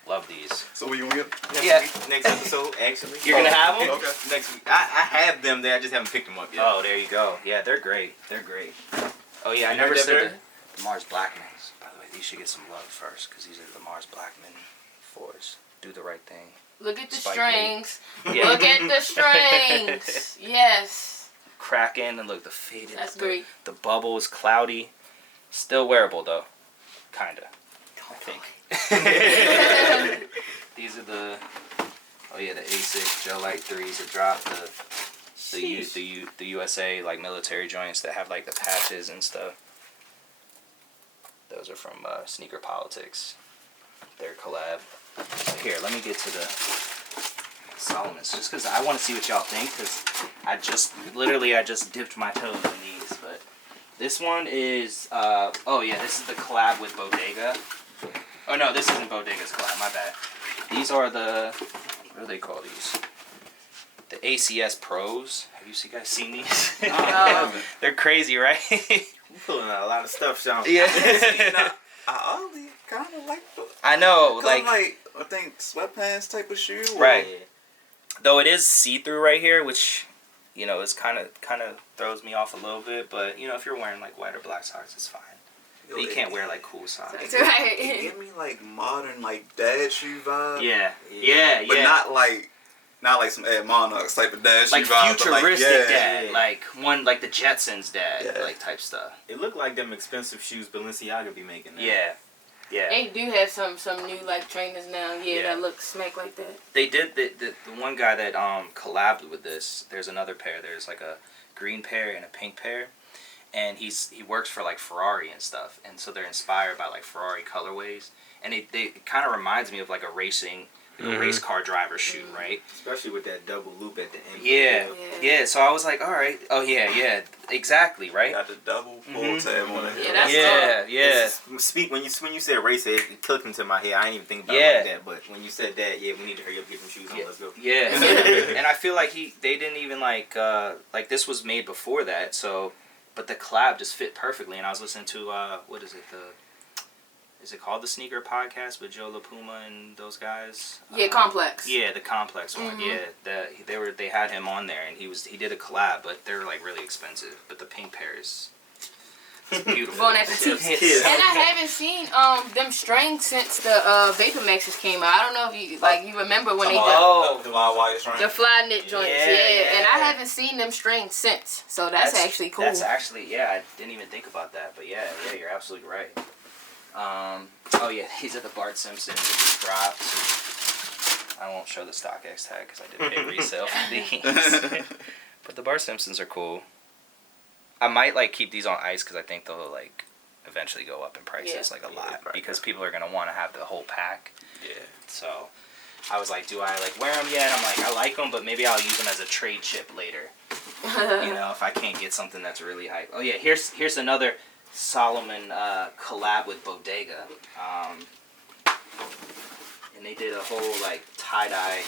Love these. So we gonna get? Yeah. Next episode, actually. You're gonna have them? Okay. Next week. I have them there. I just haven't picked them up yet. Oh, there you go. Yeah, they're great. They're great. Oh yeah, I You never heard that, said Barry? the Mars Blackmans. By the way, these should get some love first because these are the Mars Blackman 4s. do the right thing. Look at the Spike strings. Yeah. Look at the strings. Yes. Cracking and look the faded. That's great. The bubble is cloudy. Still wearable though. Kinda. I think. These are the the ASIC Gel Light 3s that drop the USA like military joints that have like the patches and stuff. Those are from Sneaker Politics. Their collab. So here, let me get to the Solomon's just because I want to see what y'all think because I just dipped my toes in these. But this one is this is the collab with Bodega. Oh no, this isn't Bodega's collab. My bad. These are the what do they call these? The ACS Pros. Have you guys seen these? They're crazy, right? You pulling out a lot of stuff, Sean. Yeah. I only kind of like. I know, like I think sweatpants type of shoe. Right. Though it is see-through right here, which is kind of throws me off a little bit. But if you're wearing like white or black socks, it's fine. But you can't wear like cool socks. That's right. It give me like modern like dad shoe vibe. Yeah. But not like some Ed Monarchs type of dad shoe like vibe. Futuristic dad, like one like the Jetsons dad, like type stuff. It looked like them expensive shoes Balenciaga be making now. Yeah. They do have some new like trainers now. That look smack like that. They did the one guy that collabed with this. There's another pair. There's like a green pair and a pink pair. And he works for like Ferrari and stuff, and so they're inspired by like Ferrari colorways, and it kind of reminds me of like a race car driver shoe, right? Especially with that double loop at the end. Yeah. So I was like, all right, yeah, exactly, right? Got the double pull tab on it. When you said race, it clicked into my head. I didn't even think about it like that, but when you said that, we need to hurry up, get some shoes on. Let's go. Yeah. And I feel like they didn't even like this was made before that, so. But the collab just fit perfectly, and I was listening to what is it? Is it called the Sneaker Podcast with Joe LaPuma and those guys? Complex. Yeah, the Complex one. Yeah, they had him on there, and he did a collab, but they're like really expensive. But the pink pair is beautiful. Bon appetit. And I haven't seen them strings since the Vapor Maxes came out. I don't know if you you remember when they did the fly knit joints. Yeah. And I haven't seen them strings since. So that's actually cool. That's actually I didn't even think about that, but yeah, you're absolutely right. These are the Bart Simpsons that just dropped. I won't show the StockX tag because I didn't pay resale for these. But the Bart Simpsons are cool. I might keep these on ice because I think they'll eventually go up in prices a lot because people are gonna want to have the whole pack. Yeah. So I was like, do I wear them yet? I'm like, I like them, but maybe I'll use them as a trade chip later. If I can't get something that's really hype. Oh yeah, here's another Solomon collab with Bodega. And they did a whole tie-dye,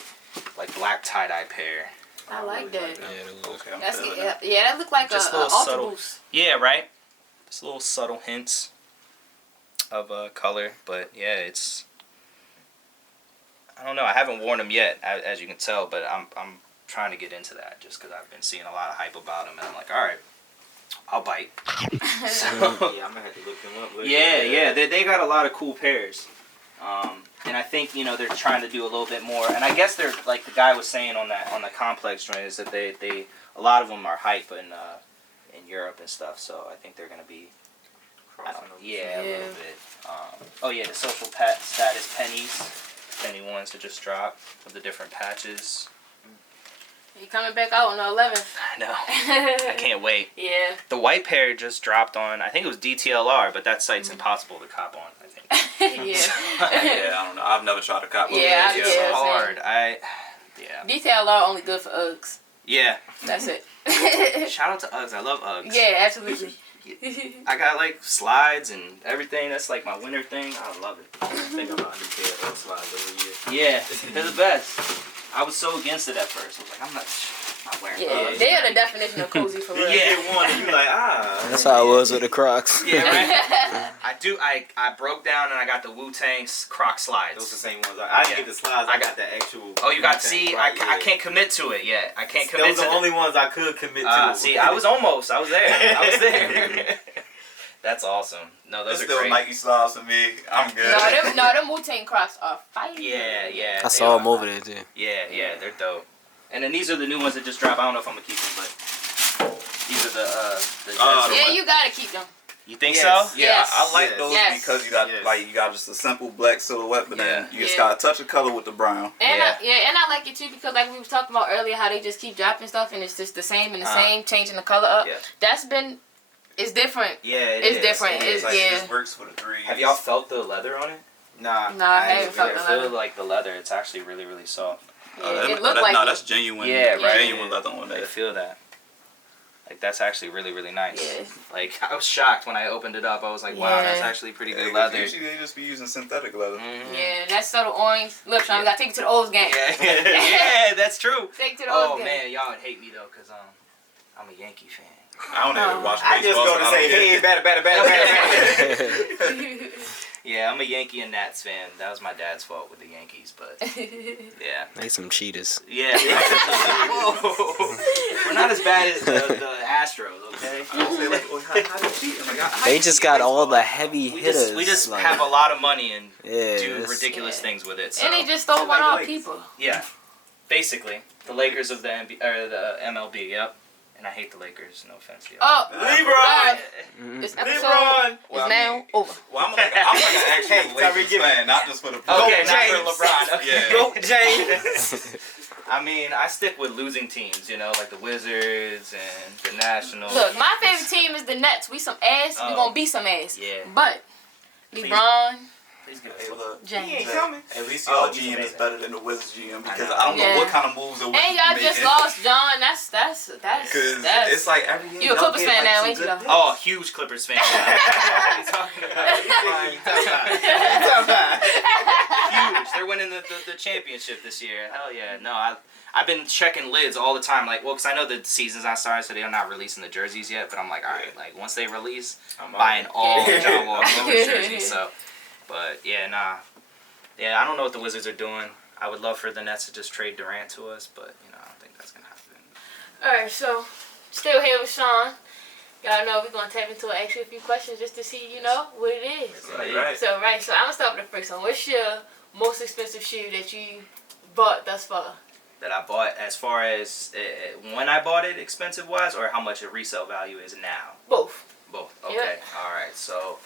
black tie-dye pair. I like that. Okay. That looked like just a subtle. Ultra Boost. Yeah, right. Just little subtle hints of color, but yeah, it's. I don't know. I haven't worn them yet, as you can tell, but I'm trying to get into that just because I've been seeing a lot of hype about them, and I'm like, all right, I'll bite. So, I'm gonna have to look them up. They got a lot of cool pairs. And I think they're trying to do a little bit more, and I guess they're like the guy was saying on the Complex joint is that they a lot of them are hype in Europe and stuff, so I think they're gonna be a little bit. The social status penny ones that just dropped with the different patches. You coming back out on the 11th? I know. I can't wait. Yeah. The white pair just dropped on. I think it was DTLR, but that site's impossible to cop on. I think. I don't know. I've never tried to cop one. It's so hard. DTLR only good for Uggs. Yeah. That's it. Shout out to Uggs. I love Uggs. Yeah, absolutely. I got slides and everything. That's my winter thing. I love it. I think I'm not new pair of slides every year. Yeah, they're the best. I was so against it at first. I was like, I'm not wearing Uggs. They're the definition of cozy for real. You get one and you That's how it was with the Crocs. Yeah, right. I broke down and I got the Wu-Tang's Croc slides. Those are the same ones. I didn't get the slides. I got the actual. Oh, you got. See, I can't commit to it yet. I can't commit. Those are the only ones I could commit to. See, I was there. That's awesome. No, those It's are still great. Nike slides to me. I'm good. No, them Wu-Tang Crocs are fire. Yeah. I saw them over there too. Yeah, they're dope. And then these are the new ones that just dropped. I don't know if I'm gonna keep them, but these are the Yeah, you gotta keep them. You think Yes. so? Yeah, Yes. I like those Yes. because you got Yes. you got just a simple black silhouette, but then you just Yeah. got a touch of color with the brown. And Yeah. and I like it too because like we was talking about earlier, how they just keep dropping stuff and it's just the same and the same, changing the color up. Yeah. It's different. Yeah, It's different. It's like Yeah. it just works for the three. Have y'all felt the leather on it? Nah. No, I haven't felt I the feel leather. like the leather. It's actually really, really soft. It looked like no, it. that's genuine. Yeah, right. Genuine leather on I that. feel that. Like that's actually really, really nice. Yeah. Like I was shocked when I opened it up. I was like, wow, that's Yeah. actually pretty Yeah, good leather. usually they just be using synthetic leather. Mhm. Yeah, that subtle orange. Look, Sean, we gotta take it to the O's game. Yeah, that's true. Take it to the O's Oh game. man, y'all would hate me though, cause I'm a Yankee fan. I don't ever watch I just baseball. go to so I say, don't hey, get it. better. Yeah, I'm a Yankee and Nats fan. That was my dad's fault with the Yankees, but yeah. They some cheaters. Yeah. Whoa. We're not as bad as the Astros, okay? I don't say like, oh, how you cheating? Like, how They you just cheat got all baseball? the heavy hitters. We just like, have a lot of money and yeah, do it's- ridiculous Yeah. things with it. So. And they just stole one off people. Yeah, basically the Lakers of the the MLB. Yep. And I hate the Lakers. No offense. Yeah. Oh, LeBron! this episode LeBron! is Well, I now mean, over. Well, I'm like an actual Hey, Lakers Tyreek, fan, not just for the Okay, not James. for LeBron. Okay. Yeah. Go, James! I mean, I stick with losing teams. You know, like the Wizards and the Nationals. Look, my favorite team is the Nets. We some ass. We Oh. gonna beat some ass. Yeah. But LeBron Please give Hey, us. look. He ain't James. coming. At least Oh, y'all he's GM is amazing. better than the Wizards GM because know. I don't know Yeah. what kind of moves the Wizards And y'all making. just lost John. That's Because that's it's like every year You a y'all Clippers get, fan like, now, some ain't you, good though? picks. Oh, huge Clippers fan. What are you talking about? Huge. They're winning the championship this year. Hell yeah. No, I've been checking lids all the time. Like, well, because I know the season's not started, so they're not releasing the jerseys yet. But I'm like, all right, like once they release, I'm buying all Yeah. John Wall Clippers jerseys. So, but yeah, nah. Yeah, I don't know what the Wizards are doing. I would love for the Nets to just trade Durant to us, but you know, I don't think that's gonna happen. Alright, so still here with Sean. Y'all know we're gonna tap into ask you a few questions just to see, you know, what it is. Right. So I'm gonna start with the first one. What's your most expensive shoe that you bought thus far? That I bought, as far as when I bought it, expensive wise, or how much a resale value is now. Both. Both. Okay. Yep. All right. So,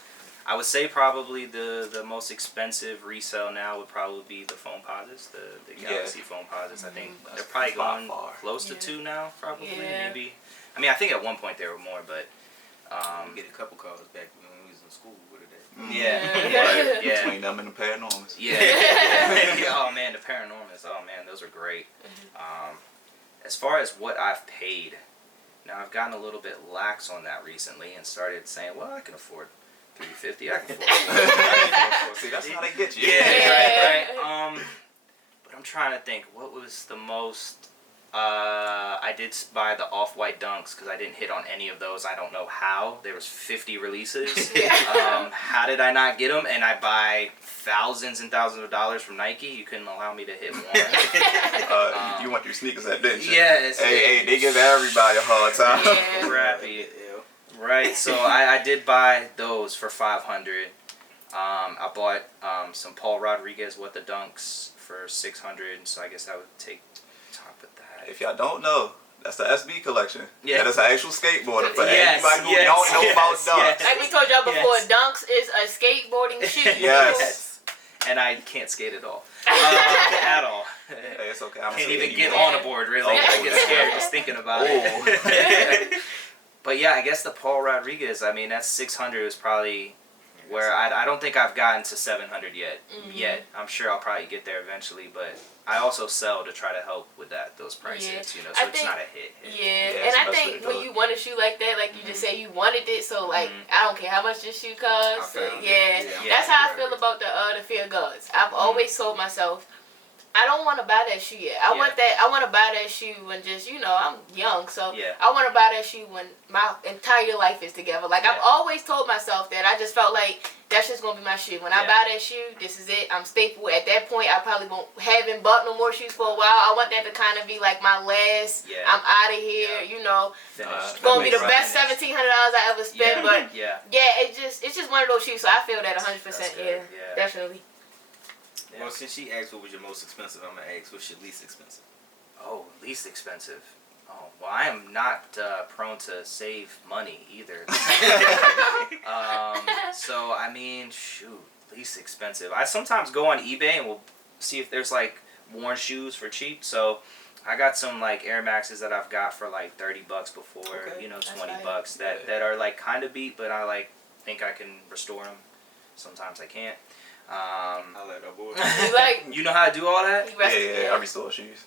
I would say probably the most expensive resale now would probably be the PhonePosits, the Galaxy PhonePosits. I think they're probably By going far. close to Yeah. 2 now, probably Yeah. maybe. I mean, I think at one point there were more, but Get a couple calls back when we was in school with it. yeah, Right. yeah. Between them and the Paranormals. Yeah. Oh man, the Paranormals. Oh man, those are great. As far as what I've paid, now I've gotten a little bit lax on that recently and started saying, well, I can afford $350. I can afford See, that's how they get you. Yeah, right. But I'm trying to think. What was the most? I did buy the off-white dunks because I didn't hit on any of those. I don't know how. There was 50 releases. How did I not get them? And I buy thousands and thousands of dollars from Nike. You couldn't allow me to hit one. You want your sneakers at didn't you? Yes. Hey, they give everybody a hard time. Yeah. Crappy. Right. So I did buy those for $500. I bought some Paul Rodriguez What the Dunks for $600. So I guess that would take top of that. If y'all don't know, that's the SB collection. Yeah. That is an actual skateboarder for Yes, anybody who yes, don't know about yes, dunks. yes. Like we told y'all before, Yes. Dunks is a skateboarding shoe. Yes. And I can't skate at all. At all. Hey, it's okay. I'm Can't gonna even say get you on a board, really. I get scared just thinking about it. But yeah, I guess the Paul Rodriguez, I mean, that's 600 is probably where I don't think I've gotten to 700 yet. I'm sure I'll probably get there eventually, but I also sell to try to help with those prices, you know, so I it's think- not a hit. Yeah, it's and I the best way think to when do it. you want a shoe like that, like you just say you wanted it, so like I don't care how much this shoe costs. I found it. Yeah, Yeah, that's how I right. feel about the field guards. I've always told myself, I don't want to buy that shoe yet. I want to buy that shoe when just, I'm young. So I want to buy that shoe when my entire life is together. Like, I've always told myself that. I just felt like that's just going to be my shoe. When I buy that shoe, this is it. I'm staple. At that point, I probably haven't bought no more shoes for a while. I want that to kind of be like my last, I'm out of here, It's going to be the best $1,700 I ever spent. But, it's just one of those shoes. So I feel that 100%. Yeah, definitely. Well, since she asked what was your most expensive, I'm going to ask what's your least expensive. Oh, least expensive. Oh, well, I am not prone to save money either. So, I mean, shoot, least expensive. I sometimes go on eBay and we'll see if there's, like, worn shoes for cheap. So, I got some, like, Air Maxes that I've got for, like, $30 before, $20 that are, like, kind of beat, but I, like, think I can restore them. Sometimes I can't. I let that boy. You know how to do all that? Yeah, I restore shoes.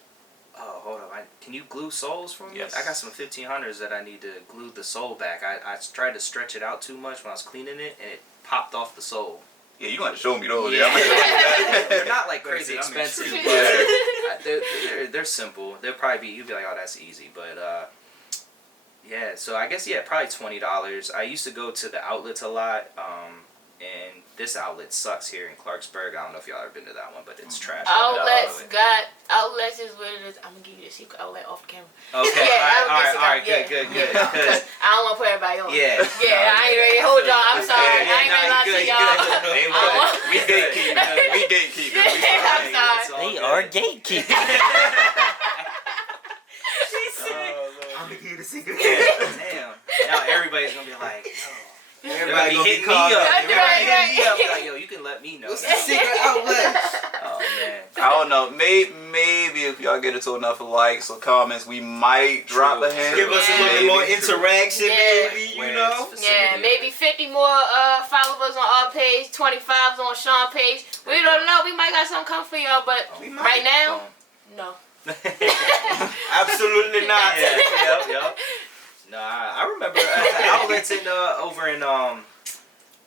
Oh, hold on. Can you glue soles for me? Yes. I got some 1500s that I need to glue the sole back. I tried to stretch it out too much when I was cleaning it, and it popped off the sole. Yeah, you gonna show me those. Yeah. They're not like crazy expensive, but they're simple. They'll probably be, you'll be like, oh, that's easy. But yeah, so I guess probably $20. I used to go to the outlets a lot. And this outlet sucks here in Clarksburg. I don't know if y'all ever been to that one, but it's trash. Outlets is what it is. I'm gonna give you the secret outlet off the camera. Okay, all right, good. I don't want to put everybody on. Yeah, I ain't ready. Hold y'all. I'm sorry. I ain't gonna lie to y'all. We gatekeeping. I'm sorry. They are gatekeepers. I'm gonna give you the secret. Damn. Now everybody's gonna be like, Everybody be gonna hitting be me called up. up. Be like, yo, you can let me know. What's the secret outlet? Oh man. I don't know. Maybe if y'all get it to enough likes or comments, we might drop a hand. Give us a little bit more interaction, maybe. Yeah, maybe 50 more followers on our page, 25s on Sean page. We don't know. We might got something coming for y'all, but right now, no. Absolutely not. Yep. No, I remember outlets over in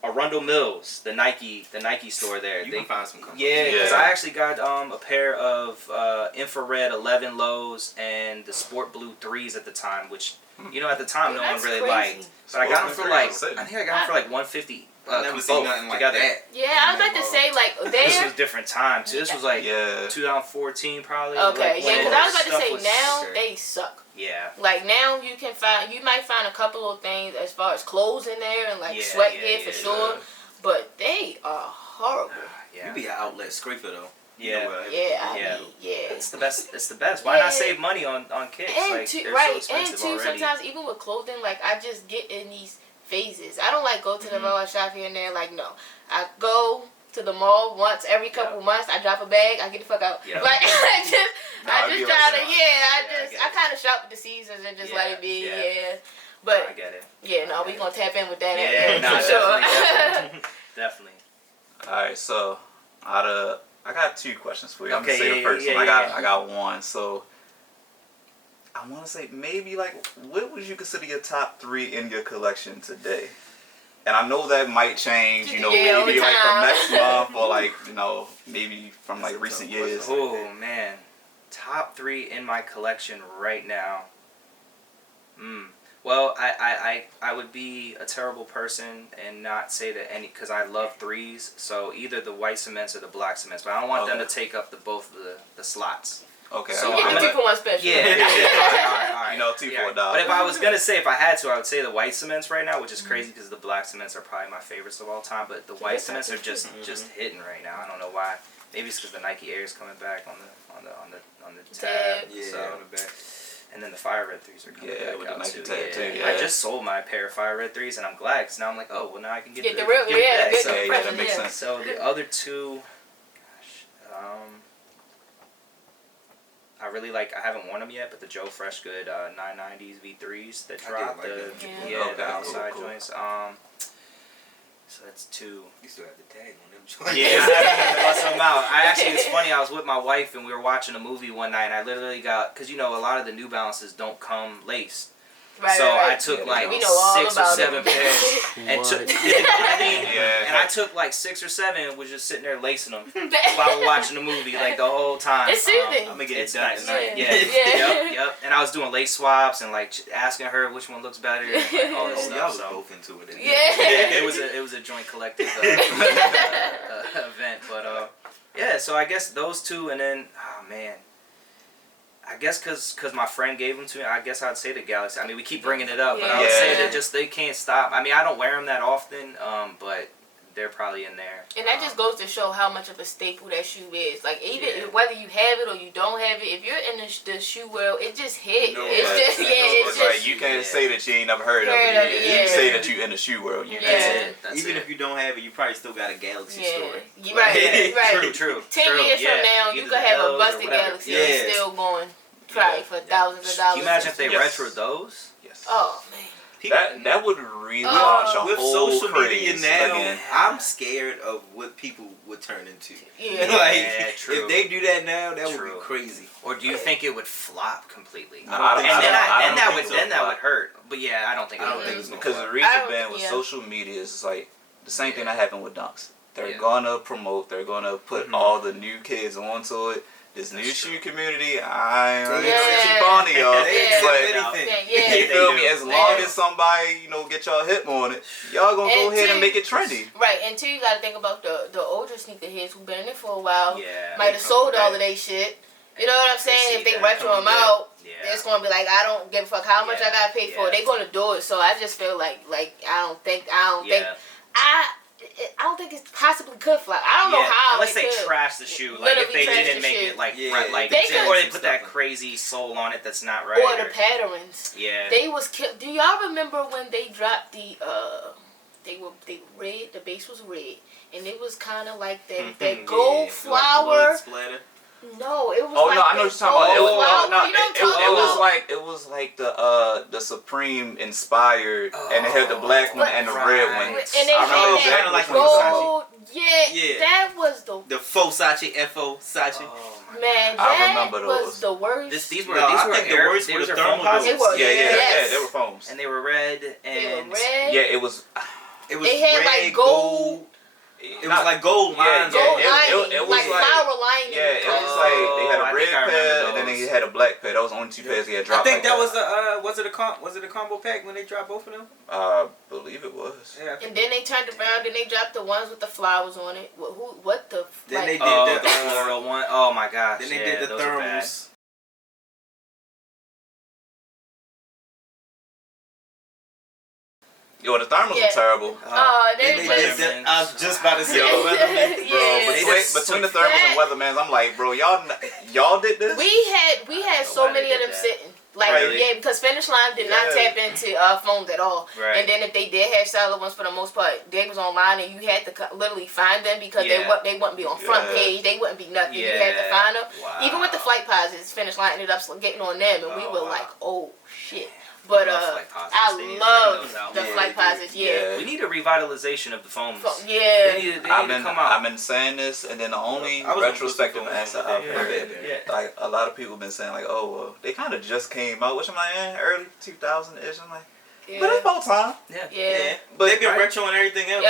Arundel Mills, the Nike store there. You can find some companies. Yeah, because I actually got a pair of infrared 11 lows and the sport blue 3s at the time, which at the time no one really liked. But I got them for like $150. I've never seen nothing like that. Yeah, I was about to say this was different time too. This was like 2014 probably. Okay, because I was about to say now they suck. Yeah. Like now you might find a couple of things as far as clothes in there and like sweat gear for sure, but they are horrible. You be an outlet scraper though. Yeah. It's the best. It's the best. Why not save money on kicks? And like, too, they're so expensive and already. sometimes even with clothing, like I just get in these phases. I don't like go to the mall shop here and there. Like no, I go to the mall once every couple months. I drop a bag. I get the fuck out. Like I just try to. I kind of shop with the seasons and just let it be. Yeah. But I get it. We gonna tap in with that. For sure. Definitely. All right, so I got 2 questions for you. I'm gonna say the first one. I I got one. So I want to say maybe like what would you consider your top 3 in your collection today? And I know that might change, maybe like from next month or like, maybe from like recent years. Oh man, top 3 in my collection right now. Well, I would be a terrible person and not say that because I love 3s. So either the white cements or the black cements, but I don't want them to take up both of the slots. Okay. So you get the 2 for 1 special. Yeah. All right. 2 for $1. But if I was gonna say, if I had to, I would say the white cements right now, which is crazy because the black cements are probably my favorites of all time. But the white cements are just hitting right now. I don't know why. Maybe it's because the Nike Air is coming back on the tab. Yeah. On the back. And then the Fire Red 3s are coming back with out the Nike too. too. I just sold my pair of Fire Red 3s and I'm glad because now I'm like, oh well, now I can get the real. That makes sense. So the other 2, I really like. I haven't worn them yet, but the Joe Freshgood 990s V3s that dropped. The outside joints. So that's 2. You still have the tag on them joints. Yeah, I bust them out. It's funny. I was with my wife and we were watching a movie one night, and I literally got, because a lot of the New Balances don't come laced. I took like we know all 6 or about 7 pairs and took. Yeah. And I took like 6 or 7 and was just sitting there lacing them while watching the movie like the whole time. It's soothing. I'm gonna get It's it done nice. tonight. Yeah. Yep. And I was doing lace swaps and like asking her which one looks better and like, all this Oh, y'all stuff. was So both into it. Yeah. it was a joint collective event, but yeah. So I guess those two, and then I guess because my friend gave them to me, I guess I'd say the Galaxy. I mean, we keep bringing it up, but I would say that just they can't stop. I mean, I don't wear them that often, but they're probably in there. And that just goes to show how much of a staple that shoe is. Like, even whether you have it or you don't have it, if you're in the shoe world, it just hit. It's like you can't say that you ain't never heard of it. You say that you in the shoe world. You Even if you don't have it, you probably still got a Galaxy store. Right. True. 10 years from now, you could have a busted Galaxy and it's still going probably for thousands of dollars. Can you imagine if they retro those? Yes. Oh, man. That would really launch a with whole social media craze now, again. I'm scared of what people would turn into. Yeah. True. If they do that now, that would be crazy. Or do you think it would flop completely? That would hurt. But yeah, I don't think it would. Because the reason being with social media is like the same thing that happened with Dunks. They're gonna promote. They're gonna put all the new kids onto it. This new shoe community, I ain't really too fond of y'all. You feel me? As long as somebody, get y'all hip on it, y'all gonna go ahead and make it trendy. Right, and two, you gotta think about the older sneakerheads who've been in it for a while. Might have sold all of their shit. You know what I'm saying? If they retro them out, it's gonna be like, I don't give a fuck how much I gotta pay for it. They're gonna do it. So I just feel like I don't think it possibly could fly. I don't know how. Unless they trash the shoe, like if they didn't make it or they put that crazy sole on it that's not right, or the patterns. Yeah, they was. Do y'all remember when they dropped the? They were red. The base was red, and it was kind of like that gold flower. Like no, it was. Oh no, I know what you're talking about. It was like the Supreme inspired, and it had the black one and the red one. And they had that like gold. Yeah, that was the faux Sachi, FO Sachi. Man, I remember those. Was the worst. These were the worst. These were thermal They were foams, and they were red. And they were red. Yeah, it was. They had like gold. It was like gold lines. It was like flower lining. Yeah, it was like they had a red pair and then they had a black pair. That was the only 2 pairs they had dropped. I think that was was it a combo pack when they dropped both of them? I believe it was. Yeah, and then they turned around and they dropped the ones with the flowers on it. What the? Then they did the floral one. Oh my gosh. Then they did the thermals. Yo, the thermals were terrible. I was just about to say between the thermals and Weathermans, I'm like, bro, y'all did this? We had so many of them sitting. Like, because Finish Line did not tap into phones at all. Right. And then if they did have solid ones for the most part, they was online and you had to literally find them because they wouldn't be on front page. They wouldn't be nothing. You had to find them. Wow. Even with the flight posits, Finish Line ended up getting on them and we were like, oh shit. But I love the flight posits. Yeah. We need a revitalization of the foams. Yeah. They need to come out. I've been saying this, and then the only retrospective answer I've heard, like a lot of people have been saying, like, oh, well, they kind of just came out, which I'm like, early 2000-ish. I'm like, but it's about time. Yeah. But they've been retro and everything else.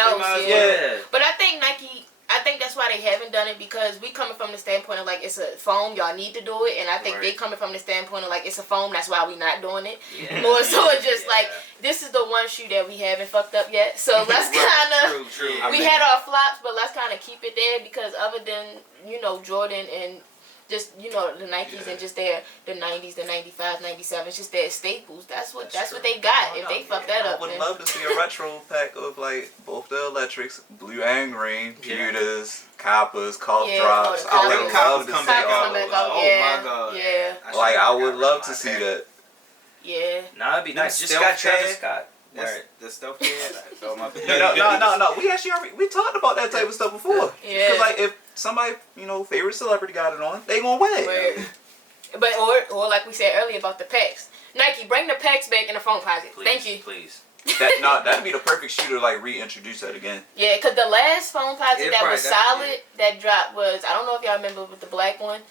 But I think Nike. I think that's why they haven't done it because we coming from the standpoint of like it's a foam, y'all need to do it, and I think they coming from the standpoint of like it's a foam, that's why we not doing it. More so it's just like this is the one shoe that we haven't fucked up yet, so let's kind of we had our flops, but let's kind of keep it there because other than Jordan and just the Nikes and just the 90s, the 95s, 97s, just their staples. That's what they got. If they fuck that up, I would love to see a retro pack of like both the electrics, blue and green, pewters, coppers, cough drops. I would love to see all those. Oh my god! Yeah. Like I would love to see that. Yeah. Nah, it'd be nice. Just got Travis Scott. The stuff No. We actually we talked about that type of stuff before. Yeah. Because like if somebody favorite celebrity got it on, they gonna wear it. But or like we said earlier about the packs. Nike, bring the packs back in the phone posit. Thank you. Please. That'd be the perfect shoe to like reintroduce that again. Yeah, because the last phone posit that was solid that dropped was, I don't know if y'all remember with the black one.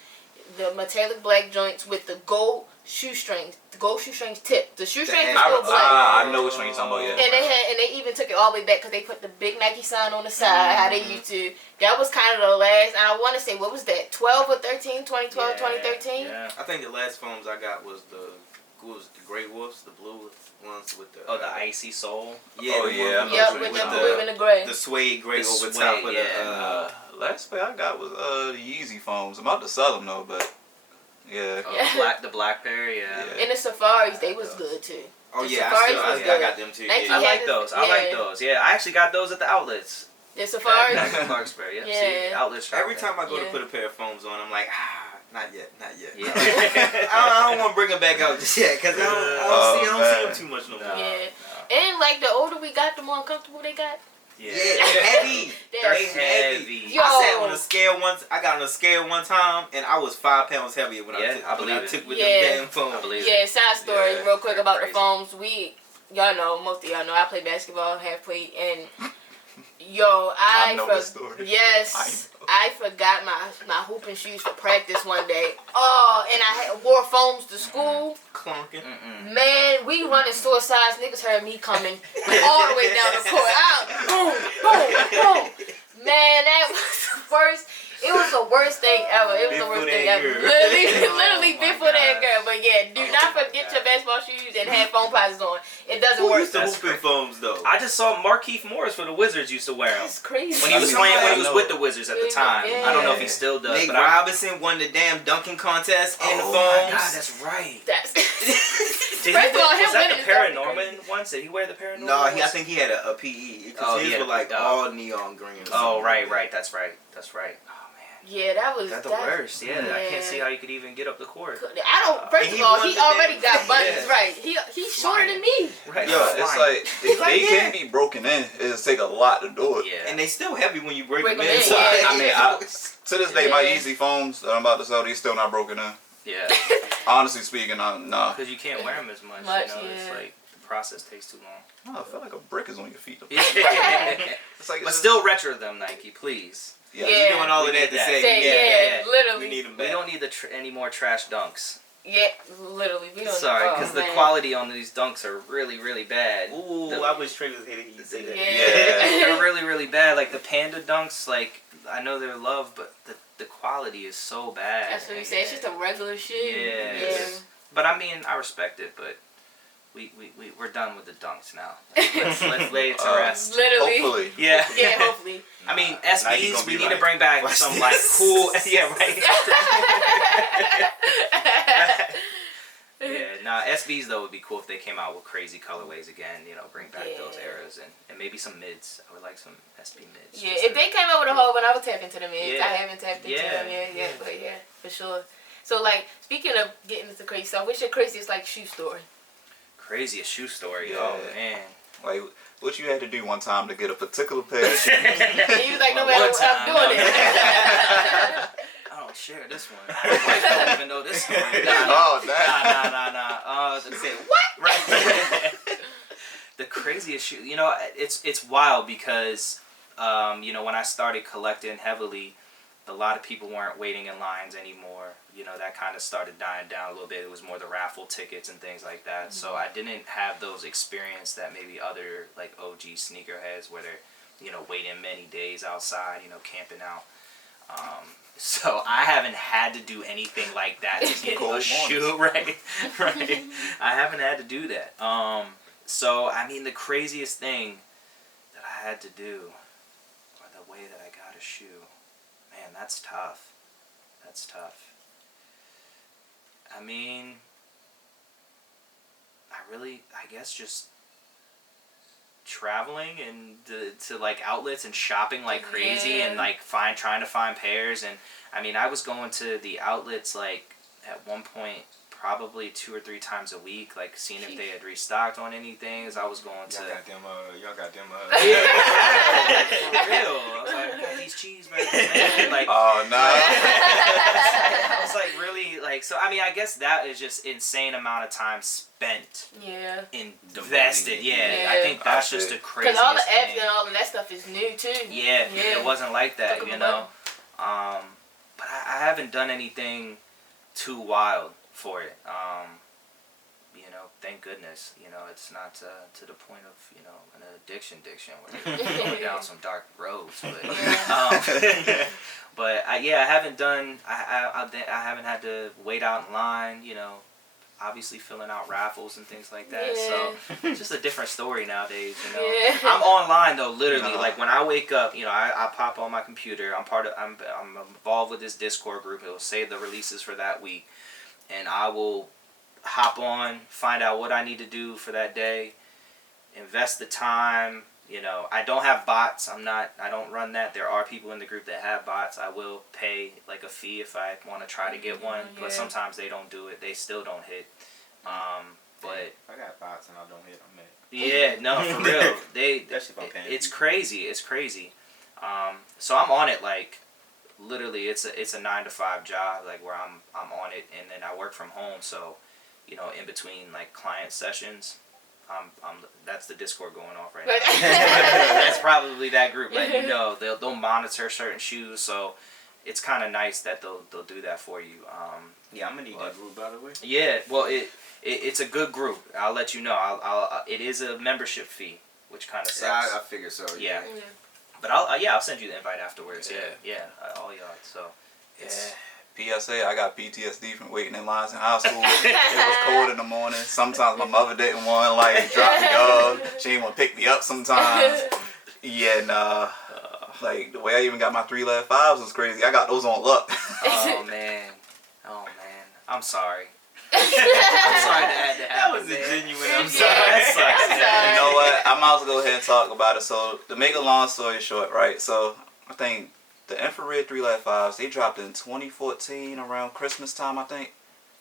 the metallic black joints with the gold shoestrings. The gold shoestrings tip. The shoestrings The- are still black. I know which one you're talking about. Yeah. And they even took it all the way back because they put the big Nike sign on the side, how they used to. That was kind of the last, and I want to say, what was that, 12 or 13, 2012, 2013? Yeah. I think the last foams I got was the Grey Wolves, the blue ones with the... Oh, the icy sole? Yeah, Oh, the yeah, ones I Yep, know with which the one. blue and the gray. The suede gray The over suede, top of the... yeah. Last pair I got was the Yeezy foams. I'm about to sell them though, but yeah. Oh, the black pair, yeah. Yeah. And the Safaris, they was good too. Oh The yeah, Safaris I was got good. them too. Nike Yeah. I like Yeah, those. I like yeah. those. Yeah, I actually got those at the outlets. The Safaris. Larkspur, yeah. Yeah. See, outlets. Every time I go to Yeah. put a pair of foams on, I'm like, not yet. Yeah. I don't want to bring them back out just yet, because I don't see them too much no more. No. Yeah. And like the older we got, the more uncomfortable they got. Yeah, they're heavy. They're heavy. Yo. I sat on a scale once. I got on a scale one time, and I was 5 pounds heavier when Yeah, I I believe it. took with Yeah. them damn foams. I believe it. Yeah, side story Yeah. real quick about Crazy. the foams. Y'all know, most of y'all know, I play basketball, halfway, and yo, I know this story. Yes, I forgot my hooping shoes for practice one day. Oh, and I wore foams to school. Clunking. Man, we running suicides. Niggas heard me coming all the way down the court. Boom, boom, boom. Man, that was the worst. It was the worst thing ever. It was the worst thing ever. Literally bit for that girl. But yeah, do not forget your basketball shoes and have foam posits on. It doesn't Who work. used to That's hooping foams though? I just saw Markeith Morris for the Wizards used to wear them. That's crazy. When he was playing, when he was with the Wizards at the time. Yeah. I don't know if he still does. Nate but Robinson won the damn dunking contest in the Oh foams. my God, that's right. That's Did First of all, him was that winning the is gotta be Paranorman ones? Did he wear the Paranorman No, ones? I think he had a PE. Because Oh, his he had were a like PE. all neon green. or Oh, something right, like right. That's right. That's right. Oh, man. yeah, that was That's the that, worst. Yeah, I can't see how you could even get up the court. I don't. First And of he all, won he the already damn got thing. bunnies, Yeah. right? He's shorter than me. Right. Yo, it's Flying. like they like can that. be broken in. It take a lot to do it. Yeah. And they still heavy when you break Break them them in, inside. yeah. I mean, to this day, my Yeah. Yeezy foams that I'm about to sell, they still not broken in. Yeah. Honestly speaking, nah. Because you can't wear them as much. Much, You know, it's yeah. like the process takes too long. No, I feel like a brick is on your feet. Yeah. It's like But still retro them, Nike, please. yeah. Yeah. You're doing all We of that need to that. say, Yeah, we literally. need them We back. don't need any more trash dunks. Yeah, literally. We don't. Sorry, oh, because the man. quality on these dunks are really, really bad. Ooh, The- I wish Trey was here to say that. Yeah. They're really, really bad. Like the Panda dunks, like I know they're loved, but the quality is so bad. That's what we say. It's just a regular shit. Yeah. But I mean, I respect it, but we're done with the dunks now. Let's lay it to rest. Literally. Hopefully. Yeah. Yeah, hopefully. I mean, Nike SBs, gonna we be need like, to bring back "Watch some like this." cool. Yeah, right. Yeah, nah, SBs though would be cool if they came out with crazy colorways again. You know, bring back those Yeah. eras and maybe some mids. I would like some SB mids. Yeah, just if to- they came out with a whole one, I would tap into them. Yeah. I haven't tapped into Yeah. them yet, but yeah, for sure. So like, speaking of getting into crazy stuff, what's your craziest like shoe story? Craziest shoe story. Yeah. Oh man. Like what you had to do one time to get a particular pair of shoes. And he was like, no Well, matter one what, I'm time, doing no. it. I don't share this one. My wife don't even know this story. Oh, damn. Nah. Say what? Right. The craziest shoe. You know, it's wild because, you know, when I started collecting heavily, a lot of people weren't waiting in lines anymore. You know, that kind of started dying down a little bit. It was more the raffle tickets and things like that. So I didn't have those experience that maybe other like OG sneakerheads where they're, you know, waiting many days outside, you know, camping out. So I haven't had to do anything like that to get Cold a shoe, right? Right. I haven't had to do that. So I mean, the craziest thing that I had to do, or the way that I got a shoe, man, that's tough. That's tough. I mean, I guess just traveling and to like outlets and shopping like crazy and like trying to find pairs. And I mean, I was going to the outlets like at one point probably 2 or 3 times a week, like seeing if they had restocked on anything. As I was going to Y'all got them. for real. I was like, I got these cheeseburgers, man. Like, Oh, no. I was like really like, so I mean, I guess that is just insane amount of time spent Yeah. invested. Yeah, Yeah. I think that's just the Because craziest all the apps thing. and all of that stuff is new too. Yeah, Yeah. it wasn't like that, Took 'em you a know. But I haven't done anything too wild for it. You know, thank goodness. You know, it's not to the point of, you know, an addiction where you're going down some dark roads. But I haven't done. I haven't had to wait out in line. You know, obviously filling out raffles and things like that. Yeah. So it's just a different story nowadays. You know, Yeah. I'm online though. Literally, like when I wake up, you know, I pop on my computer. I'm involved with this Discord group. It will save the releases for that week, and I will hop on, find out what I need to do for that day, invest the time. You know, I don't have bots. I don't run that. There are people in the group that have bots. I will pay like a fee if I want to try to get one, but sometimes they don't do it. They still don't hit. But I got bots and I don't hit. I'm mad. Yeah, no, for real. It's crazy. It's crazy. So I'm on it like literally. It's a 9-to-5 job, like where I'm on it, and then I work from home. So, you know, in between like client sessions, that's the Discord going off right now. That's probably that group letting you know they'll monitor certain shoes. So it's kind of nice that they'll do that for you. Yeah, I'm gonna need that group, by the way. Yeah, well it's a good group. I'll let you know. It is a membership fee, which kind of sucks. I figure so. Yeah. But I'll send you the invite afterwards. Yeah, all y'all. So PSA, I got PTSD from waiting in lines in high school. It was cold in the morning. Sometimes my mother didn't want to like drop me off. She didn't want to pick me up sometimes. Yeah, nah. Like the way I even got my 3 lead 5s was crazy. I got those on luck. Oh man. I'm sorry. I'm sorry that had to happen. That was a genuine. I'm sorry. That sucks. You know what? I might as well go ahead and talk about it. So to make a long story short, right? So I think the infrared 3 lead 5s, they dropped in 2014 around Christmas time, I think.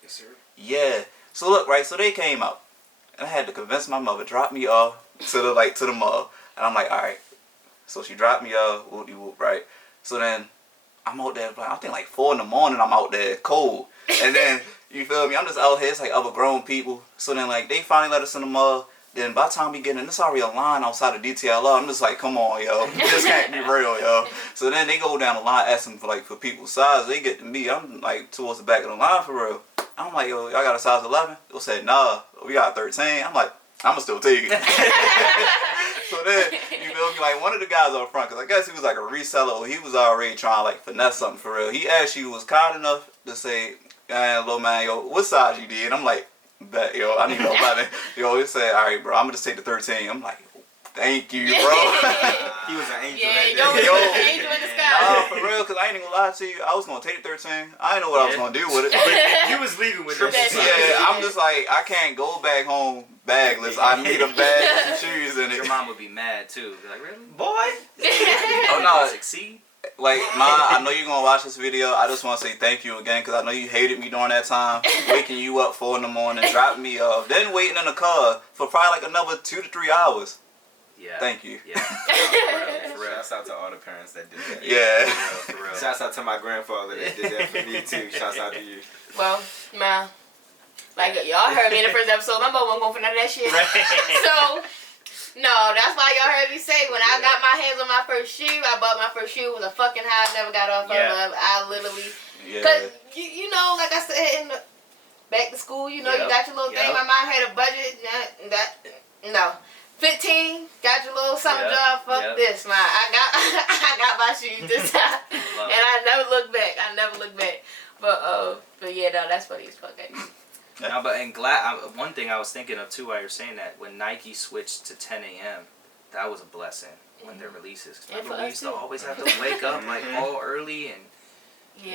Yes, sir. Yeah. So look, right? So they came out, and I had to convince my mother drop me off to the mall, and I'm like, all right. So she dropped me off, whoop-de-whoop, right? So then I'm out there, I think like 4 in the morning. I'm out there cold, and then you feel me? I'm just out here. It's like other grown people. So then like they finally let us in the mall. Then by the time we get in, it's already a line outside of DTLR. I'm just like, come on, yo. This can't be real, yo. So then they go down the line asking for people's size. They get to me. I'm like towards the back of the line for real. I'm like, yo, y'all got a size 11? They said, nah, we got 13. I'm like, I'ma still take it. So then, you feel me? Like one of the guys up front, because I guess he was like a reseller, or he was already trying to like finesse something for real. He actually was kind enough to say, little man, yo, what size you did? I'm like, bet, yo, I need 11. Yo, he said, all right, bro, I'm gonna just take the 13. I'm like, thank you, bro. He was an angel. An angel in the sky. Nah, for real, because I ain't even gonna lie to you. I was gonna take the 13. I didn't know what I was gonna do with it. But you was leaving with this. Yeah, I'm just like, I can't go back home bagless. I need a bag with some shoes in it. Your mom would be mad too. Be like, really, boy? Oh no, succeed. like, Ma, I know you're gonna watch this video. I just want to say thank you again, because I know you hated me during that time, waking you up 4 in the morning, dropping me off, then waiting in the car for probably like another 2 to 3 hours. Yeah. Thank you. Yeah. For real. Shouts out to all the parents that did that. Yeah. For real. Shouts out to my grandfather that did that for me too. Shouts out to you. Well, man, like y'all heard me in the first episode. My mom wasn't going for none of that shit. So, no, that's why y'all heard me say when I got my hands on my first shoe, I bought my first shoe. It was a fucking high. I never got off of it. I literally, because you know, like I said, in the, back to school, you know, you got your little thing. My mom had a budget. No. 15, got your little summer job. Fuck this, man. I got my shoes this time, and I never look back. But yeah, no, that's funny as fuck. No, but one thing I was thinking of too while you're saying that, when Nike switched to 10 a.m., that was a blessing when their releases. Remember, we used to always have to wake up like all early and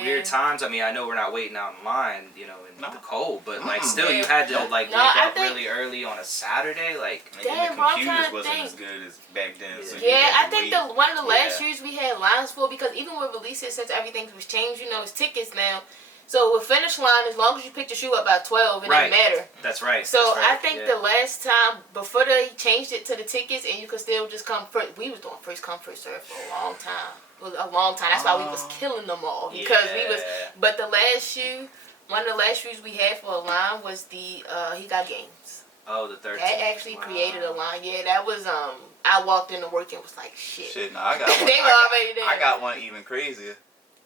weird times. I mean, I know we're not waiting out in line, you know, in the cold, but like still, you had to like wake up really early on a Saturday. Like, and the computers wasn't as good as back then. So I think one of the last years we had lines for, because even with releases, since everything was changed, you know, it's tickets now. So with finish line, as long as you picked your shoe up by 12, it didn't matter. That's right. So I think the last time, before they changed it to the tickets, and you could still just come first, we was doing first come, first serve for a long time. It was a long time. That's why we was killing them all. Because we was, but the last shoe, one of the last shoes we had for a line was the, He Got Games. Oh, the 13. That actually created a line. Yeah, that was, I walked into work and was like, shit. No, I got one. They were already there. I got one even crazier.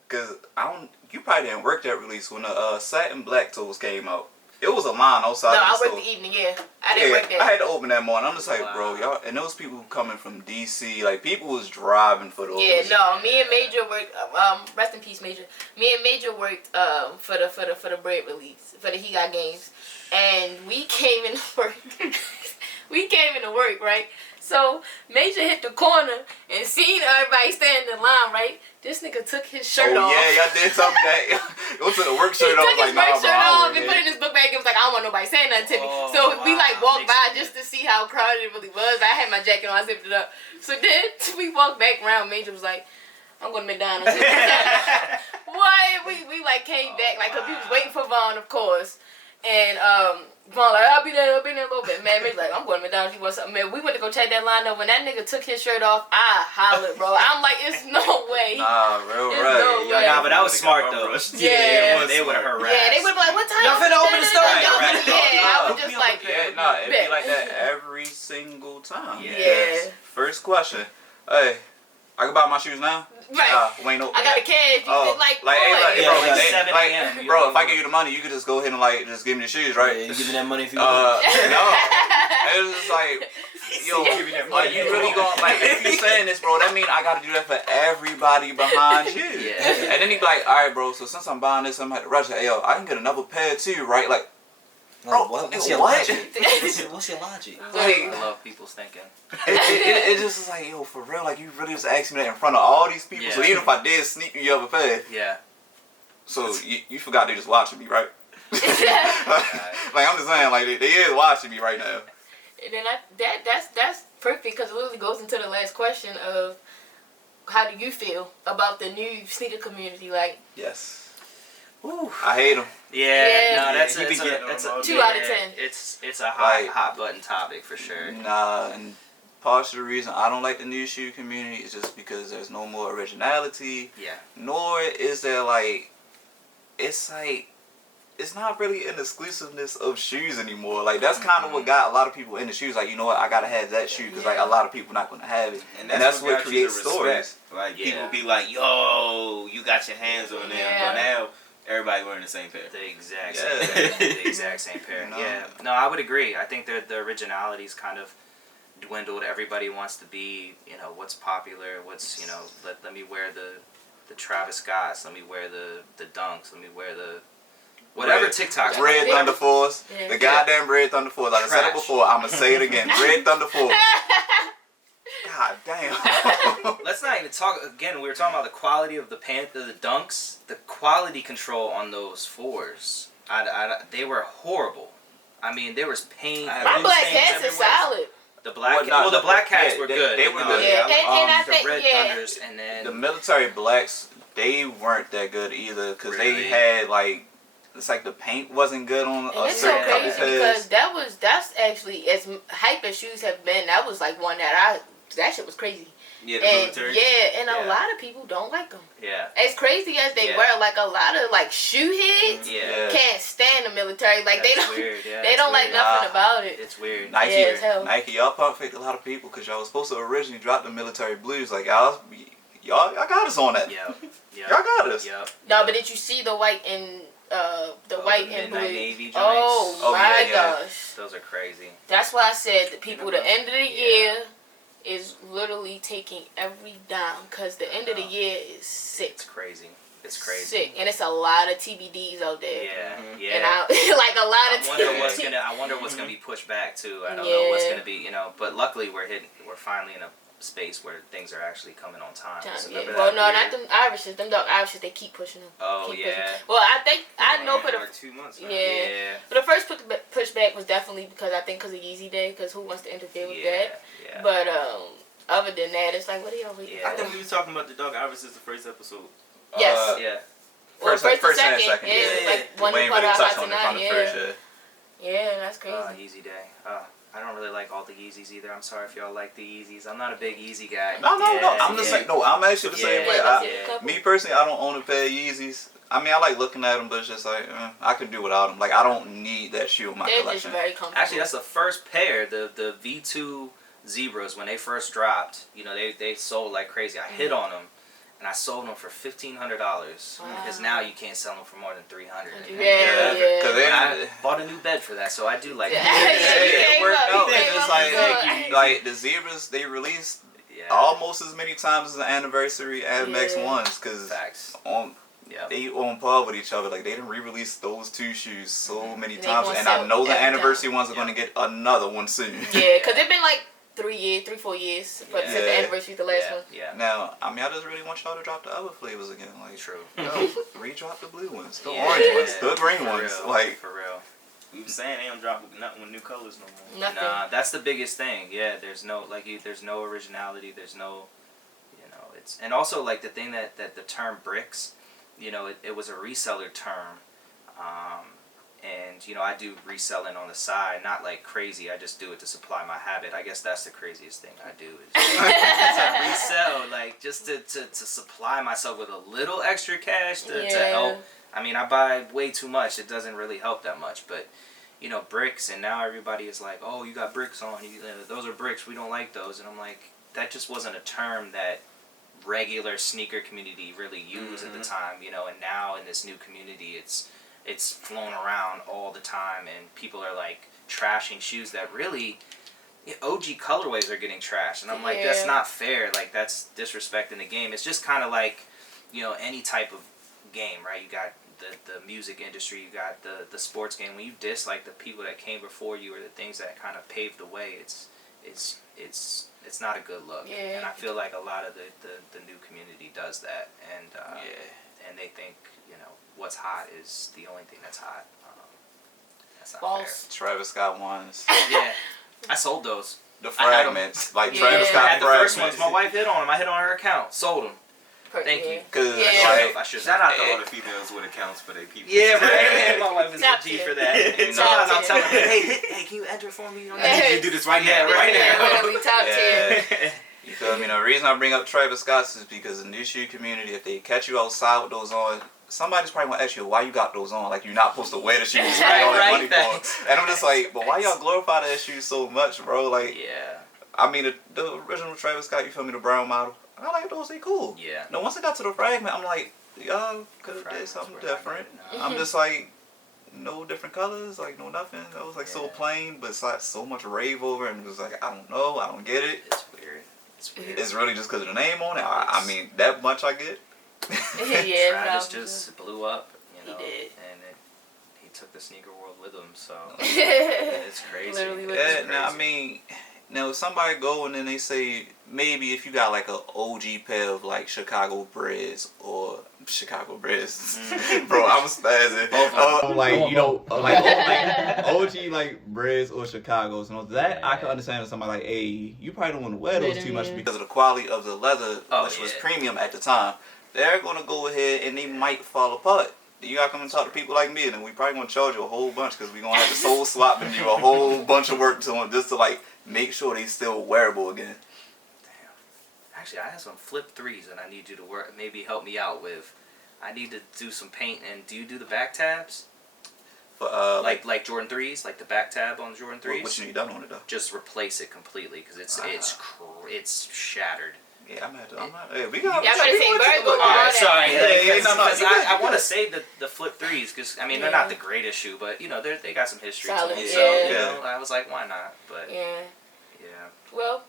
Because you probably didn't work that release when the satin black toes came out. It was a line outside. No, of the I store. worked the evening. Yeah, I didn't work that. I had to open that morning. I'm just like, bro, y'all, and those people coming from DC, like people was driving for those. Yeah, no, me and Major worked. Rest in peace, Major. Me and Major worked for the bread release for the He Got Games, and we came into work. We came into work, right? So Major hit the corner and seen everybody standing in line, right? This nigga took his shirt off. Yeah, y'all did tell me that. It was a work shirt He off. took Like, his work nah, shirt bro, off and put it in his book bag. It was like, I don't want nobody saying nothing to me. So we like walked by just to see how crowded it really was. I had my jacket on, I zipped it up. So then we walked back around. Major was like, I'm going to McDonald's. What? We like came back, like, because we was waiting for Vaughn, of course. And Vaughn like, I'll be there in a little bit. Man, Major like, I'm going to McDonald's. You want something? Man, we went to go check that line up. When that nigga took his shirt off, I hollered, bro. I'm like, it's no way. Nah, real It's right. no way. Nah, but that was smart though. Yeah. They would have harassed. Yeah, they would be like, what time? Y'all finna open the store? Yeah, I was just like, Yeah, nah, it'd be like that every single time. Yeah. First question. Hey, I can buy my shoes now? Right. We ain't open I got a yet. cash. You feel like, hey, boy. bro, Yeah, they- 7 like, a.m. bro, if I give you the money, you could just go ahead and like just give me the shoes, right? Yeah, you give me that money if you No, it's just like, yo, like you really going like if you saying this, bro, that mean I gotta do that for everybody behind you. Yeah. And then he be like, all right, bro, so since I'm buying this, I'm at the register. Hey, yo, I can get another pair too, right? Like, bro, what's your what? logic? What's your logic? Like, I love people's thinking. it just is like, yo, for real, like you really just asked me that in front of all these people. So Yeah. even if I did sneak you other pair, Yeah. so you forgot they just watching me, right? Like I'm just saying, like they is watching me right now. And then that's perfect because it literally goes into the last question of how do you feel about the new sneaker community? Like, Yes. Ooh. I hate them. Yeah. No, that's you be getting it's on a those. 2 out of 10. It's a hot Like- hot button topic for sure. Nah, and part of the reason I don't like the new shoe community is just because there's no more originality. Yeah. Nor is there like, it's not really an exclusiveness of shoes anymore. Like that's kind of what got a lot of people into shoes. Like, you know what, I gotta have that shoe because like a lot of people not gonna have it, and that's what got you creates the stories. respect. Like Yeah. people be like, yo, you got your hands on them, Yeah. but now everybody wearing the same pair. The exact Yeah. same pair. The exact same pair. No. Yeah. No, I would agree. I think that the originality's kind of dwindled. Everybody wants to be, what's popular, what's, let me wear the Travis Scotts, let me wear the Dunks, let me wear the whatever Red- TikTok. Red Thunder Force. Yeah. The goddamn Red Thunder Force. Like I said it Trash. before, I'm going to say it again. Red Thunder Force. God damn. Let's not even talk again. We were talking about the quality of the Panther, the Dunks, the quality control on those fours. They were horrible. I mean, there was paint. my black hats are solid. The black, Well, no, the black hats yeah, were they- good. they were No, good. Yeah, and I the think, Red yeah. Thunders, and then The military blacks, they weren't that good either because Really? they had like, it's like the paint wasn't good on And a it's so certain couple crazy pairs. because that's actually, as hype as shoes have been, that was like one that shit was crazy. Yeah, the And military. yeah, and Yeah. a lot of people don't like them. yeah, As crazy as they Yeah. were, like a lot of like shoe heads yeah. can't stand the military. Like they That's don't, weird. Yeah, they it's don't like weird. nothing Nah. about it. It's weird. Nike, Yeah, it's hell. Nike, y'all pump faked a lot of people because y'all was supposed to originally drop the military blues. Like y'all got us on that. Yep. Yep. Y'all got us. Yep. No, but did you see the white and the white and blue? Midnight Navy joints. Oh, Oh, my yeah, yeah. gosh. Those are crazy. That's why I said the people, the end of the Yeah. year is literally taking every dime because the end of the year is sick. It's crazy. It's crazy. Sick. And it's a lot of TBDs out there. Yeah. Mhm. Yeah. And I like a lot of I wonder what's gonna be pushed back too. I don't know what's Yeah. gonna be, but luckily we're finally in a space where things are actually coming on time. So Yeah. remember Well, that no, weird- not them Irishes. Them dog Irishes, they keep pushing them. Oh Keep yeah. pushing. Well, I know for the like 2 months. Now. Yeah. Yeah. But the first pushback was definitely because because of Yeezy Day, because who wants to interfere with that? Yeah. But other than that, it's like, what are y'all waiting Yeah. I think we was talking about the dog Iris is the first episode. Yes. Yeah. Well, First and and second. Yeah, yeah. like one Wayne part really of touched Hot on it from Tonight. the Yeah. first. Yeah, that's crazy. Yeezy Day. I don't really like all the Yeezys either. I'm sorry if y'all like the Yeezys. I'm not a big Yeezy guy. No. I'm just yeah. like, no, I'm actually the same Yeah. way. Yeah, Yeah. couple. Me personally, I don't own a pair of Yeezys. I mean, I like looking at them, but it's just like, I could do without them. Like, I don't need that shoe in my They're just collection. very comfortable. Actually, that's the first pair, the V2 Zebras, when they first dropped. They sold like crazy. I hit on them, and I sold them for $1,500 because now you can't sell them for more than $300. Yeah. Because I bought a new bed for that, so I do like. it worked out. It's Just like the zebras, they released almost as many times as the anniversary Air Max ones, because they on par with each other. Like they didn't re-release those two shoes so many times, and I know the anniversary ones are going to get another one soon. Yeah, because it's been like 4 years since the anniversary of the last one. Yeah. Now, I just really want y'all to drop the other flavors again. Like, true. Re-drop the blue ones, the orange ones, the green ones. Real, like, for real. We were saying they don't drop nothing with new colors no more. Nothing. Nah, that's the biggest thing. Yeah, there's no there's no originality. There's no, it's, and also like the thing that the term bricks, it was a reseller term, and I do reselling on the side, not like crazy. I just do it to supply my habit. I guess that's the craziest thing I do is I resell, like just to supply myself with a little extra cash to help. I mean, I buy way too much. It doesn't really help that much, but bricks, and now everybody is like, oh, you got bricks on. Those are bricks. We don't like those. And I'm like, that just wasn't a term that regular sneaker community really used at the time, and now in this new community, it's flown around all the time, and people are like trashing shoes that really OG colorways are getting trashed, and I'm like, that's not fair. Like, that's disrespecting the game. It's just kind of like any type of game, right? You got the music industry, you got the sports game. When you diss like the people that came before you or the things that kind of paved the way, it's not a good look. Yeah. And I feel like a lot of the new community does that, and and they think what's hot is the only thing that's hot. That's not False. fair. Travis Scott ones. Yeah, I sold those. The fragments, like Travis I Scott had the first fragments. ones. My wife hit on them. I hit on her account. Sold them. Thank you. Cause I should. Shout out to all the females with accounts for their people. Yeah, right. My wife is Top a G tier. for that. Sometimes I'll tell her, hey, can you enter for me? I need you to do this right now. Right now. Literally top tier. You feel me? The reason I bring up Travis Scott is because in this shoe community, if they catch you outside with those on, somebody's probably gonna ask you why you got those on. Like, you're not supposed to wear the shoes. You spend all that money for. And I'm just like, but why y'all glorify that shoe so much, bro? Like, I mean, the original Travis Scott, you feel me, the brown model, I like those. They cool. Yeah. Now once I got to the fragment, I'm like, y'all could have did something different. I'm just like, no different colors, like no nothing. It was like so plain, but it's like so much rave over, and it was like, I don't know, I don't get it. It's weird. It's really just because of the name on it. I mean, that much I get. Travis just blew up, He did. and he took the sneaker world with him. So it's crazy. Literally with Yeah, now I mean, now if somebody go and then they say maybe if you got like a OG pair of like Chicago Breads or Chicago Breads, bro, I was spazzing. Like OG like Breads or Chicago's, that I can understand if somebody like, hey, you probably don't want to wear those too much because of the quality of the leather, which was premium at the time. They're gonna go ahead and they might fall apart. You gotta come and talk to people like me, and then we probably gonna charge you a whole bunch because we gonna have to soul swap and do a whole bunch of work to them just to like make sure they still wearable again. Actually, I have some flip 3s and I need you to maybe help me out with. I need to do some paint. And do you do the back tabs? For, like Jordan 3s, like the back tab on the Jordan 3s? What you need done on it though? Just replace it completely because it's shattered. Yeah, hey, we got. Y'all better say Virgo. Alright, sorry. I want to save the flip 3s because I mean they're not the greatest shoe, but they got some history to Solid, them. yeah. So I was like, why not? But yeah. Yeah. Well,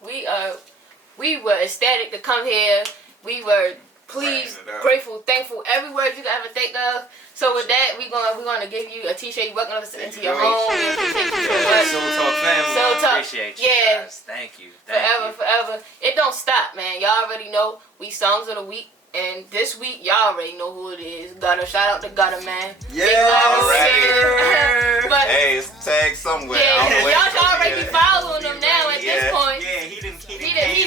we were ecstatic to come here. We were pleased, grateful, thankful, every word you could ever think of. So with that, we're gonna give you a t-shirt. You welcome us into your home. Soul Talk family. Soul Talk. Appreciate you guys. Thank you. Forever. It don't stop, man. Y'all already know we songs of the week. And this week, y'all already know who it is. Shout out to Gutter, man. Alright. But hey, it's tagged somewhere. y'all should already be following him now at this point. Yeah, he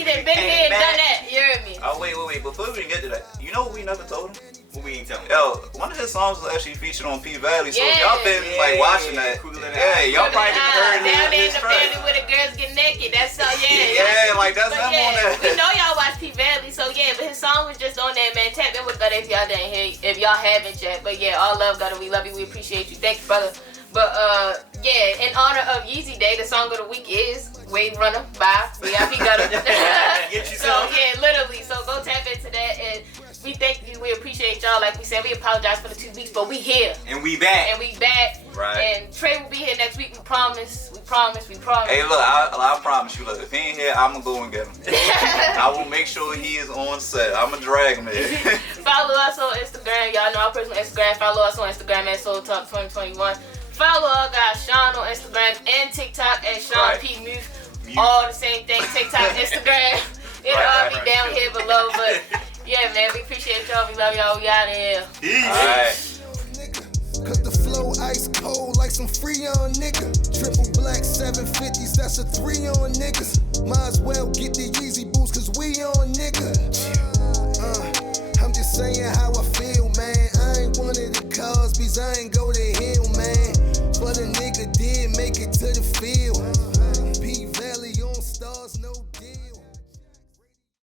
done been here and done that. You heard me? Oh, wait. Before we get to that, you know what we never told him? What we ain't telling him? Yo, one of his songs was actually featured on P Valley, so if y'all been like watching that, y'all probably heard down there in his the track. family where the girls get naked. That's so Yeah, like that's him on that. We know y'all watch P Valley, so yeah. But his song was just on there, man. Tap in with Gutter if y'all didn't hear, if y'all haven't yet. But yeah, all love Gutter. We love you. We appreciate you. Thank you, brother. But yeah, in honor of Yeezy Day, the song of the week is Wave Runner by VIP Gutter. So yeah, literally. So go tap into that and We thank you. We appreciate y'all. Like we said, we apologize for the 2 weeks, but we here. And we back. Right. And Trey will be here next week. We promise. We promise. Hey, look, I promise you, look, if he ain't here, I'm going to go and get him. I will make sure he is on set. I'm going to drag him in. Follow us on Instagram. Y'all know our personal Instagram. Follow us on Instagram at Soul Talk 2021. Follow our guy Sean on Instagram and TikTok at ShawnPMuth. All the same thing. TikTok, Instagram. It'll all be down here below. But yeah, man, we appreciate y'all. We love y'all. We out of here. Peace. All right. Cause the flow ice cold like some Freon nigga. Triple black 750s, that's a 3 on niggas. Might as well get the Yeezy boots cause we on nigga. I'm just saying how I feel, man. I ain't one of the Cosbys, I ain't go to hell,